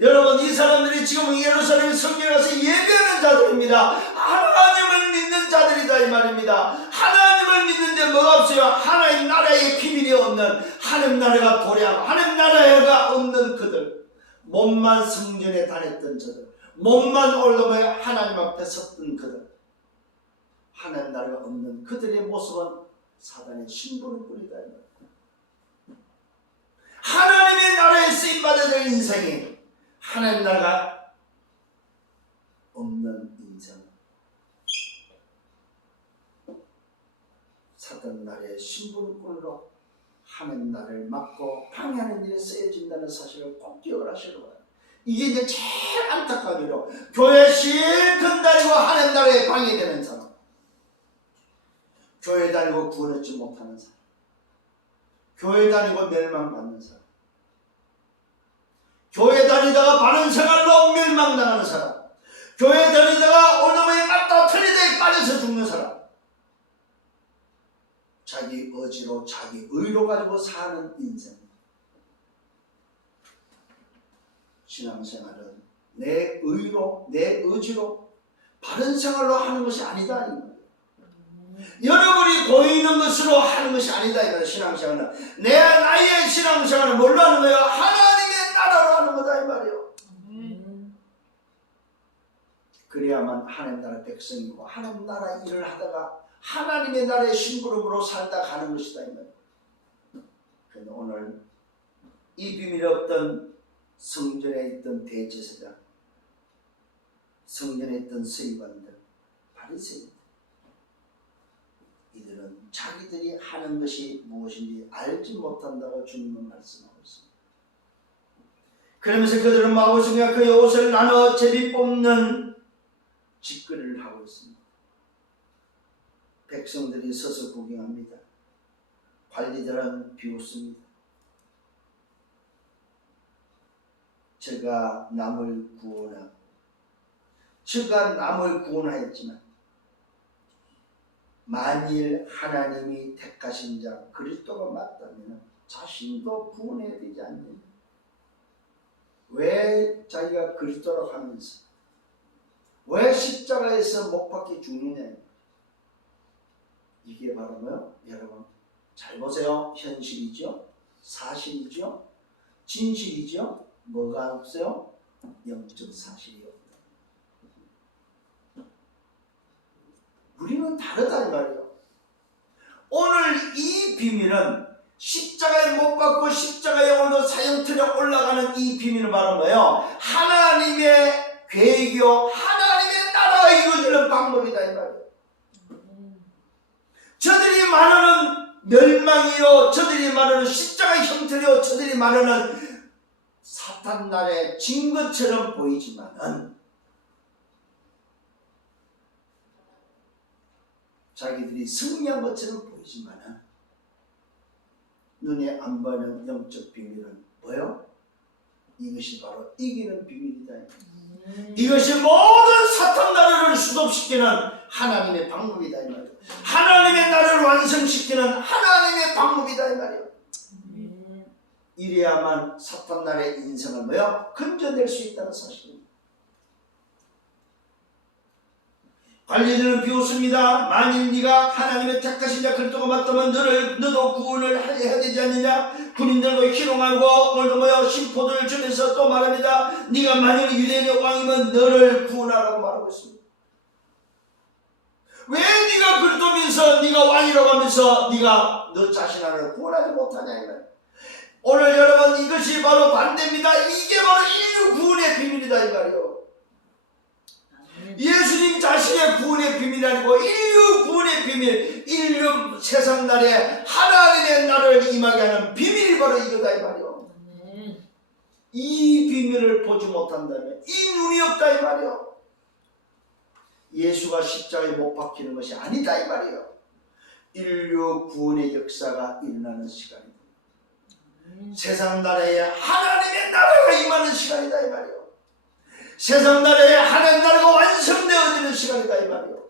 여러분, 이 사람들이 지금 예루살렘 성경에 가서 예배하는 자들입니다. 하나님을 믿는 자들이다 이 말입니다. 하나님을 믿는데 뭐가 없어요? 하나님 나라의 비밀이 없는, 하나님 나라가 도래하고 하나님 나라가 없는 그들, 몸만 성전에 다녔던 저들, 몸만 올라오며 하나님 앞에 섰던 그들, 하나님 나라가 없는 그들의 모습은 사단의 심부름꾼이다. 하나님의 나라에 쓰임받아야 될 인생이 하나님 나라가 없는 인생, 사단 나라의 심부름꾼으로 하나님 나라를 막고 방해하는 일에 쓰여진다는 사실을 꼭 기억을 하시는 거예요. 이게 이제 제일 안타까운 일이요. 교회 실컷 다니고 하나님 나라에 방해되는 사람, 교회 다니고 구원 얻지 못하는 사람, 교회 다니고 멸망받는 사람, 교회 다니다가 바른 생활로 멸망당하는 사람, 교회 다니다가 오늘의 맞다 틀리다에 빠져서 죽는 사람, 자기 의지로 자기 의로 가지고 사는 인생. 신앙생활은 내 의로 내 의지로 바른 생활로 하는 것이 아니다. 여러분이 보이는 것으로 하는 것이 아니다. 이거는 신앙생활은 나의 신앙생활은 뭘로 하는 거예요? 하나님의 나라로 하는 거다 이 말이에요. 그래야만 하나님 나라 백성이고 하나님 나라 일을 하다가 하나님의 나라의 심부름으로 살다 가는 것이다 이 말이에요. 그런데 오늘 이 비밀이 없던 성전에 있던 대제사장, 성전에 있던 서기관들, 바리새인들, 이들은 자기들이 하는 것이 무엇인지 알지 못한다고 주님은 말씀하고 있습니다. 그러면서 그들은 마고승과 그의 옷을 나눠 제비 뽑는 짓거리를 하고 있습니다. 백성들이 서서 구경합니다. 관리들은 비웃습니다. 저가 남을 구원하였지만 만일 하나님이 택하신 자 그리스도가 맞다면 자신도 구원해야 되지 않느냐? 왜 자기가 그리스도라고 하면서 왜 십자가에서 못 박혀 죽느냐? 이게 바로 뭐요? 여러분 잘 보세요. 현실이죠, 사실이죠, 진실이죠. 뭐가 없어요? 영적 사실이 없다. 우리는 다르다 이 말이에요. 오늘 이 비밀은 십자가에 못 박고 십자가에 오늘 사형틀에 올라가는 이 비밀은 바로 뭐예요? 하나님의 계획이요, 하나님의 나라가 이루어지는 방법이다 이 말이에요. 저들이 말하는 멸망이요, 저들이 말하는 십자가 형태요, 저들이 말하는 사탄 나라의 진 것처럼 보이지만은 자기들이 승리한 것처럼 보이지만은 눈에 안 보이는 영적 비밀은 뭐요? 이것이 바로 이기는 비밀이다. 이것이 모든 사탄 나라를 수습시키는 하나님의 방법이다 이 말이에요. 하나님의 나라를 완성시키는 하나님의 방법이다 이 말이에요. 이래야만 사탄 나라의 인생을 뭐요? 건져낼 수 있다는 사실입니다. 관리들은 비웃습니다. 만일 네가 하나님의 택하신 자 그리스도가 맞다면 너도 구원을 해야 되지 않느냐? 군인들도 희롱하고 오늘도 뭐요? 심포들을 주면서 또 말합니다. 네가 만일 유대인의 왕이면 너를 구원하라고 말하고 있습니다. 왜 네가 그리스도면서 네가 왕이라고 하면서 네가 너 자신 하나를 구원하지 못하냐 이거예요. 오늘 여러분 이것이 바로 반대입니다. 이게 바로 인류 구원의 비밀이다 이 말이에요. 예수님 자신의 구원의 비밀이 아니고 인류 구원의 비밀, 인류 세상 날에 하나님의 나라를 임하게 하는 비밀이 바로 이거다 이 말이요. 이 비밀을 보지 못한다면 이 눈이 없다 이 말이요. 예수가 십자가에 못 박히는 것이 아니다 이 말이요. 인류 구원의 역사가 일어나는 시간이다. 세상 나라에 하나님의 나라가 임하는 시간이다 이 말이요. 세상 나라에 하나님 나라가 완성되어지는 시간이다 이 말이요.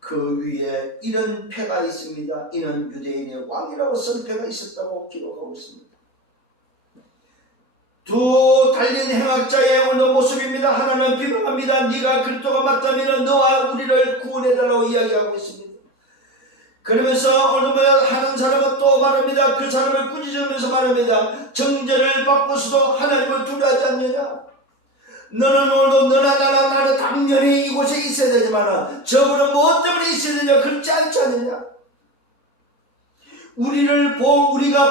그 위에 이런 패가 있습니다. 이는 유대인의 왕이라고 쓴 패가 있었다고 기록하고 있습니다. 두 달린 행악자의 오늘 모습입니다. 하나님은 비방합니다. 네가 그리스도가 맞다면 너와 우리를 구원해달라고 이야기하고 있습니다. 그러면서 오늘 하는 사람은 또 말합니다. 그 사람을 꾸짖으면서 말합니다. 정죄를 받고서도 하나님을 두려워하지 않느냐. 너는 오늘도 너나 나나 나는 당연히 이곳에 있어야 되지만 저분은 무엇 때문에 있어야 되냐. 그렇지 않지 않느냐. 우리가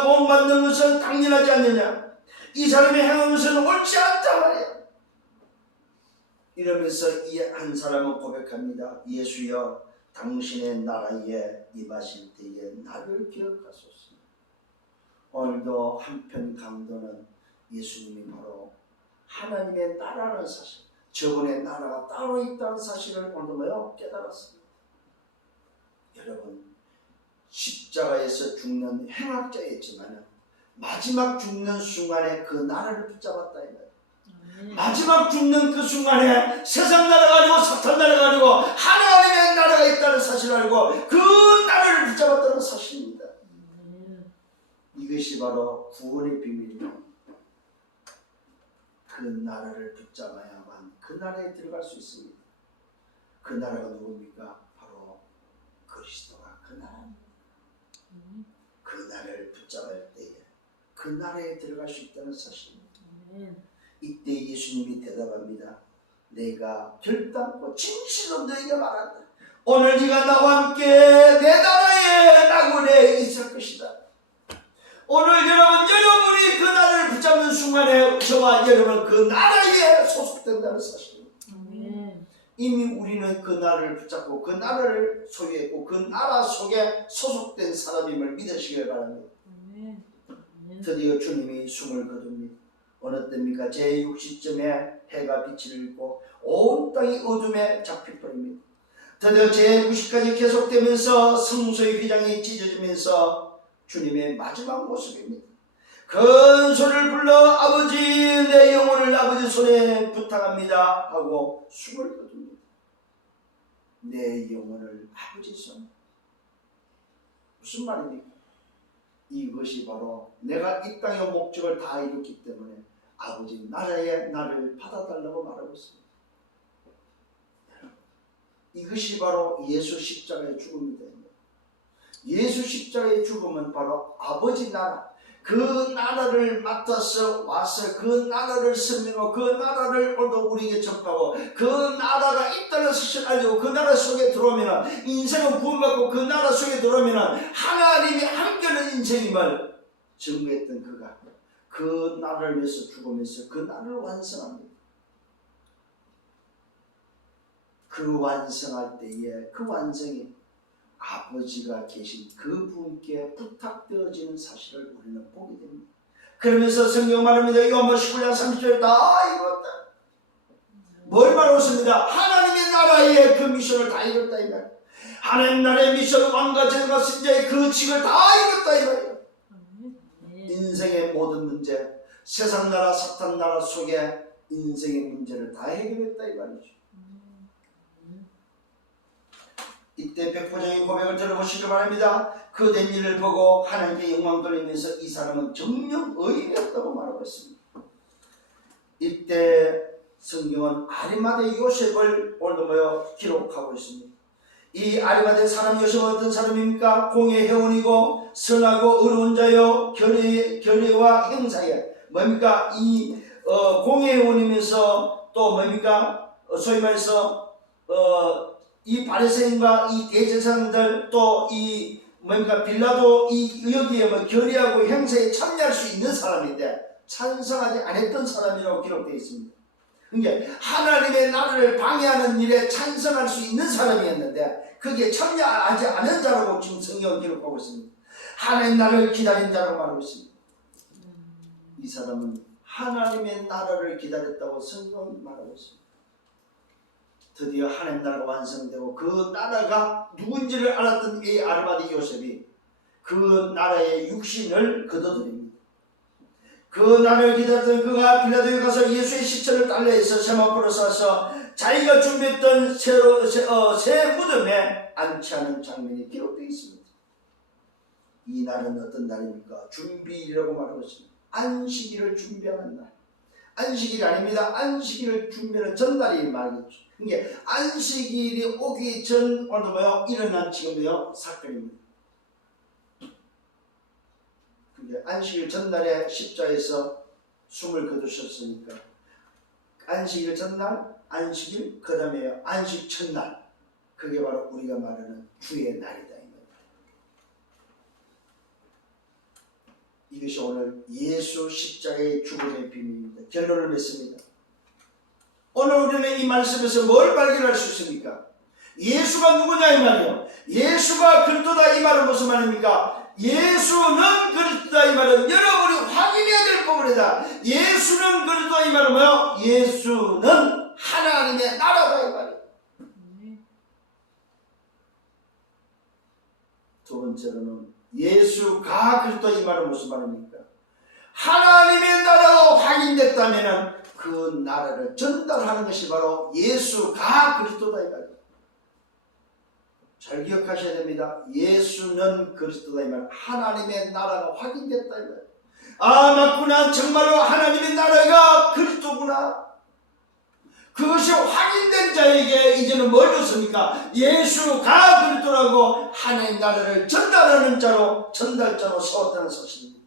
복받는 것은 당연하지 않느냐. 이 사람이 행한 것은 옳지 않단 말이야. 이러면서 이 한 사람은 고백합니다. 예수여, 당신의 나라에 임하실 때에 나를 기억하소서. 오늘도 한편 강도는 예수님이 바로 하나님의 나라라는 사실, 저분의 나라가 따로 있다는 사실을 오늘도 깨달았습니다. 여러분, 십자가에서 죽는 행악자였지만 마지막 죽는 순간에 그 나라를 붙잡았다 이 말이에요. 마지막 죽는 그 순간에 세상 나라가 아니고 사탄 나라가 아니고 하나님의 나라가 있다는 사실을 알고 그 나라를 붙잡았다는 사실입니다. 이것이 바로 구원의 비밀입니다. 그 나라를 붙잡아야만 그 나라에 들어갈 수 있습니다. 그 나라가 누굽니까? 바로 그리스도가 그 나라입니다. 그 나라를 붙잡을 때에 그 나라에 들어갈 수 있다는 사실입니다. 이때 예수님이 대답합니다. 내가 결단코 진실로 너에게 말한다. 오늘 네가 나와 함께 내 나라의 낙원에 있을 것이다. 오늘 여러분이 그 나라를 붙잡는 순간에 저와 여러분은 그 나라에 소속된다는 사실입니다. 이미 우리는 그 나라를 붙잡고 그 나라를 소유했고 그 나라 속에 소속된 사람임을 믿으시길 바랍니다. 드디어 주님이 숨을 거둡니다. 어느 때입니까? 제60점에 해가 빛을 잃고 온 땅이 어둠에 잡혀버립니다. 드디어 제90까지 계속되면서 성소의 휘장이 찢어지면서 주님의 마지막 모습입니다. 큰 소리를 불러 아버지 내 영혼을 아버지 손에 부탁합니다 하고 숨을 거둡니다. 내 영혼을 아버지 손에. 무슨 말입니까? 이것이 바로 내가 이 땅의 목적을 다 이뤘기 때문에 아버지 나라에 나를 받아달라고 말하고 있습니다. 이것이 바로 예수 십자가의 죽음입니다. 예수 십자가의 죽음은 바로 아버지 나라, 그 나라를 맡아서 와서 그 나라를 설명하고 그 나라를 오늘도 우리에게 전파하고 그 나라가 있다는 사실을 알고 그 나라 속에 들어오면 인생은 구원받고 그 나라 속에 들어오면 하나님이 함께하는 인생임을 증거했던 그가 그 나라를 위해서 죽으면서 그 나라를 완성합니다. 그 완성할 때에 그 완성이 아버지가 계신 그분께 부탁되어지는 사실을 우리는 보게 됩니다. 그러면서 성경 말합니다. 요한복음 19장 30절에 다 이뤘다. 뭘 말하고 있습니다. 하나님의 나라의 그 미션을 다 이뤘다 이 말. 하나님 나라의 미션 왕과 제가 신자의 그 직을 다 이뤘다 이 말이에요. 인생의 모든 문제, 세상 나라 사탄 나라 속에 인생의 문제를 다 해결했다 이 말이죠. 이때 백부장의 고백을 들어보시기 바랍니다. 그 된 일을 보고 하나님께 영광 돌리면서 이 사람은 정녕 의인이었다고 말하고 있습니다. 이때 성경은 아리마대 요셉을 오늘도 기록하고 있습니다. 이 아리마대 사람 요셉은 어떤 사람입니까? 공의 회원이고 선하고 의로운 자요 결의와 행사에 뭡니까? 이 공의 회원이면서 또 뭡니까? 소위 말해서 이 바리새인과 이 대제사장들 또 이 뭡니까 빌라도 이 여기에 결의하고 행사에 참여할 수 있는 사람인데 찬성하지 않았던 사람이라고 기록되어 있습니다. 그러니까 하나님의 나라를 방해하는 일에 찬성할 수 있는 사람이었는데 거기에 참여하지 않은 자라고 지금 성경은 기록하고 있습니다. 하나님 나라를 기다린 자라고 말하고 있습니다. 이 사람은 하나님의 나라를 기다렸다고 성경은 말하고 있습니다. 드디어 하나님 나라가 완성되고 그 나라가 누군지를 알았던 이 아르마디 요셉이 그 나라의 육신을 거둬들입니다. 그 나라를 기다렸던 그가 빌라도에 가서 예수의 시체를 달래서 세마포로 싸서 자기가 준비했던 새 무덤에 안치하는 장면이 기록되어 있습니다. 이 날은 어떤 날입니까? 준비일이라고 말하고 있습니다. 안식일을 준비하는 날. 안식일이 아닙니다. 안식일을 준비하는 전날이 말이죠. 그러니까 안식일이 오기 전 오늘 뭐요? 일어난 지금요 사건입니다. 그러니까 안식일 전날에 십자에서 숨을 거두셨으니까 안식일 전날, 안식일, 그 다음에 안식 첫날, 그게 바로 우리가 말하는 주의 날이다. 이것이 오늘 예수 십자가의 죽음의 비밀입니다. 결론을 맺습니다. 오늘 우리는 이 말씀에서 뭘 발견할 수 있습니까? 예수가 누구냐 이 말이요. 예수가 그리스도다 이 말은 무슨 말입니까? 예수는 그리스도다 이 말은 여러분이 확인해야 될 부분이다. 예수는 그리스도다 이 말은 뭐요? 예수는 하나님의 나라다 이 말이에요. 두 번째로는 예수가 그리스도 이 말은 무슨 말입니까? 하나님의 나라가 확인됐다면 그 나라를 전달하는 것이 바로 예수가 그리스도다 이 말이에요. 잘 기억하셔야 됩니다. 예수는 그리스도다 이 말. 하나님의 나라가 확인됐다 이 말. 아 맞구나. 정말로 하나님의 나라가 그리스도구나. 그것이 확인된 자에게 이제는 뭘 줬습니까? 예수가 그리스도라고 하나님 나라를 전달하는 자로 전달자로 세웠다는 사실입니다.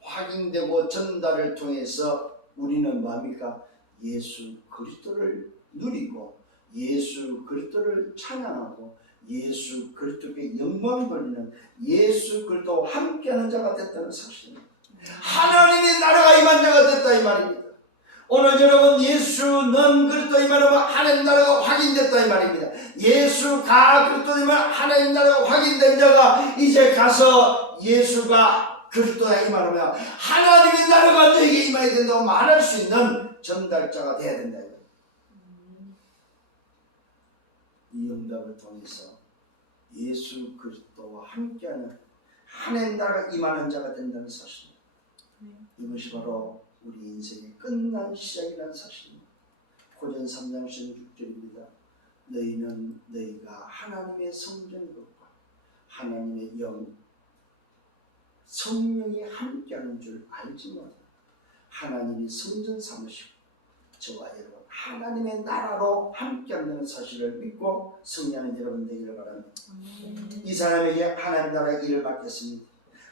확인되고 전달을 통해서 우리는 뭡니까? 예수 그리스도를 누리고 예수 그리스도를 찬양하고 예수 그리스도께 영광 돌리는 예수 그리스도와 함께하는 자가 됐다는 사실입니다. 하나님의 나라가 임한 자가 됐다 이 말입니다. 오늘 여러분 예수는 그리스도 이 말은 하나님 나라가 확인됐다 이 말입니다. 예수가 그리스도 이 말 하나님 나라가 확인된 자가 이제 가서 예수가 그리스도야 이 말하면 하나님의 나라가 너에게 임해야 된다고 말할 수 있는 전달자가 돼야 된다. 이 응답을 통해서 예수 그리스도와 함께하는 하나님 나라가 임하는 자가 된다는 사실입니다. 이것이 바로 우리 인생의 끝난 시작이라는 사실입니다. 고전 3장 16절입니다. 너희는 너희가 하나님의 성전과 하나님의 영 성령이 함께하는 줄 알지만 하나님이 성전 삼으시고 저와 여러분 하나님의 나라로 함께한다는 사실을 믿고 승리하는 여러분 되기를 바랍니다. 이 사람에게 하나님 나라의 일을 맡겼습니다.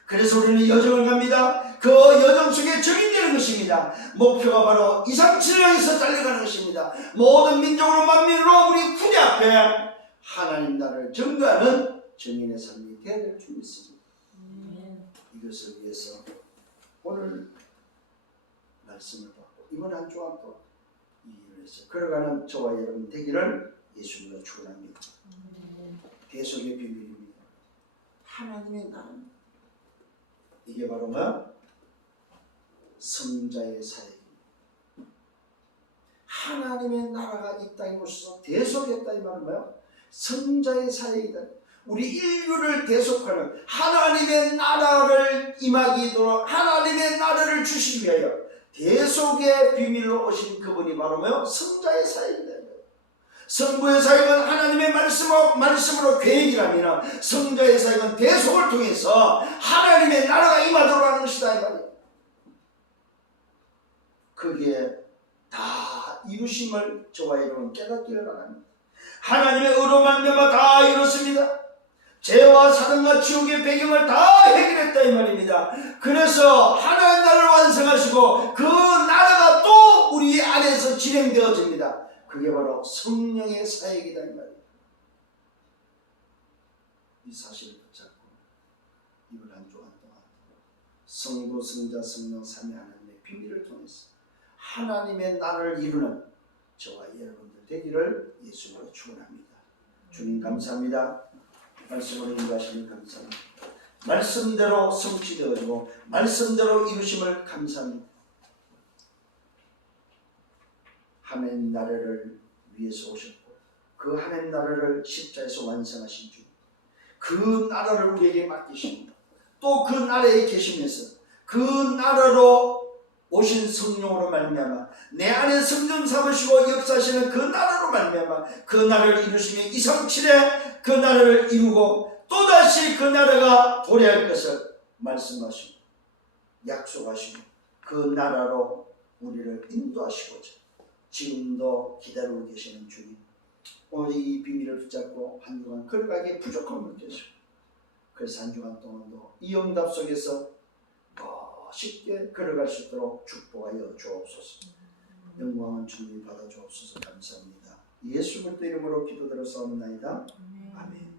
그래서 우리는 여정을 갑니다. 그 여정 속에 적용되는 것입니다. 목표가 바로 2, 3, 7을 향해서 달려가는 것입니다. 모든 민족으로 만민으로 우리 구제 앞에 하나님 나라를 전가하는 정인의 삶이 되어야 될 줄 믿습니다. 이것을 위해서 오늘 말씀을 받고 이번 한 주간 또 이 일을 해서 걸어가는 저와 여러분 되기를 예수님으로 축원합니다. 대속의 비밀입니다. 하나님의 나라입니다. 이게 바로 뭐야? 성자의 사역입니다. 하나님의 나라가 이 땅에 오셔서 대속했다 이 말은 뭐야? 성자의 사역이다. 우리 인류를 대속하는 하나님의 나라를 임하기도록 하나님의 나라를 주시기 위하여 대속의 비밀로 오신 그분이 바로 뭐요? 성자의 사역이다. 성부의 사역은 하나님의 말씀으로 계획이라면 성자의 사역은 대속을 통해서 하나님의 나라가 임하도록 하는 것이다 이 말이에요. 그게 다 이루심을 저와 여러분 깨닫기를 바랍니다. 하나님의 의로 말미암아 다 이뤘습니다. 죄와 사단과 지옥의 배경을 다 해결했다 이 말입니다. 그래서 하나님 나라를 완성하시고 그 나라가 또 우리 안에서 진행되어집니다. 그게 바로 성령의 사역이다 이 말이에요. 이 사실을 붙잡고 이걸 한 주간 동안 성부, 성자, 성령, 삼위 하나님의 비밀을 통해서 하나님의 나라를 이루는 저와 여러분들 되기를 예수로 축원합니다. 주님 감사합니다. 말씀으로 인도하시니 감사합니다. 말씀대로 성취되어지고 말씀대로 이루심을 감사합니다. 하나님 나라를 위해서 오셨고 그 하나님 나라를 십자에서 완성하신 주, 그 나라를 우리에게 맡기십니다. 또 그 나라에 계시면서 그 나라로 오신 성령으로 말미암아 내 안에 성령 삼으시고 역사하시는 그 나라로 말미암아 그 나라를 이루시며 237에 그 나라를 이루고 또다시 그 나라가 도래할 것을 말씀하시고 약속하시고 그 나라로 우리를 인도하시고자 지금도 기다리고 계시는 주님, 오늘 이 비밀을 붙잡고 한 주간 걸어가기에 부족함을 느끼시고 그래서 한 주간 동안도 이 응답 속에서 더 쉽게 걸어갈 수 있도록 축복하여 주옵소서. 영광은 주님 받아 주옵소서. 감사합니다. 예수 그리스도 이름으로 기도드려 싸움나이다. 아멘.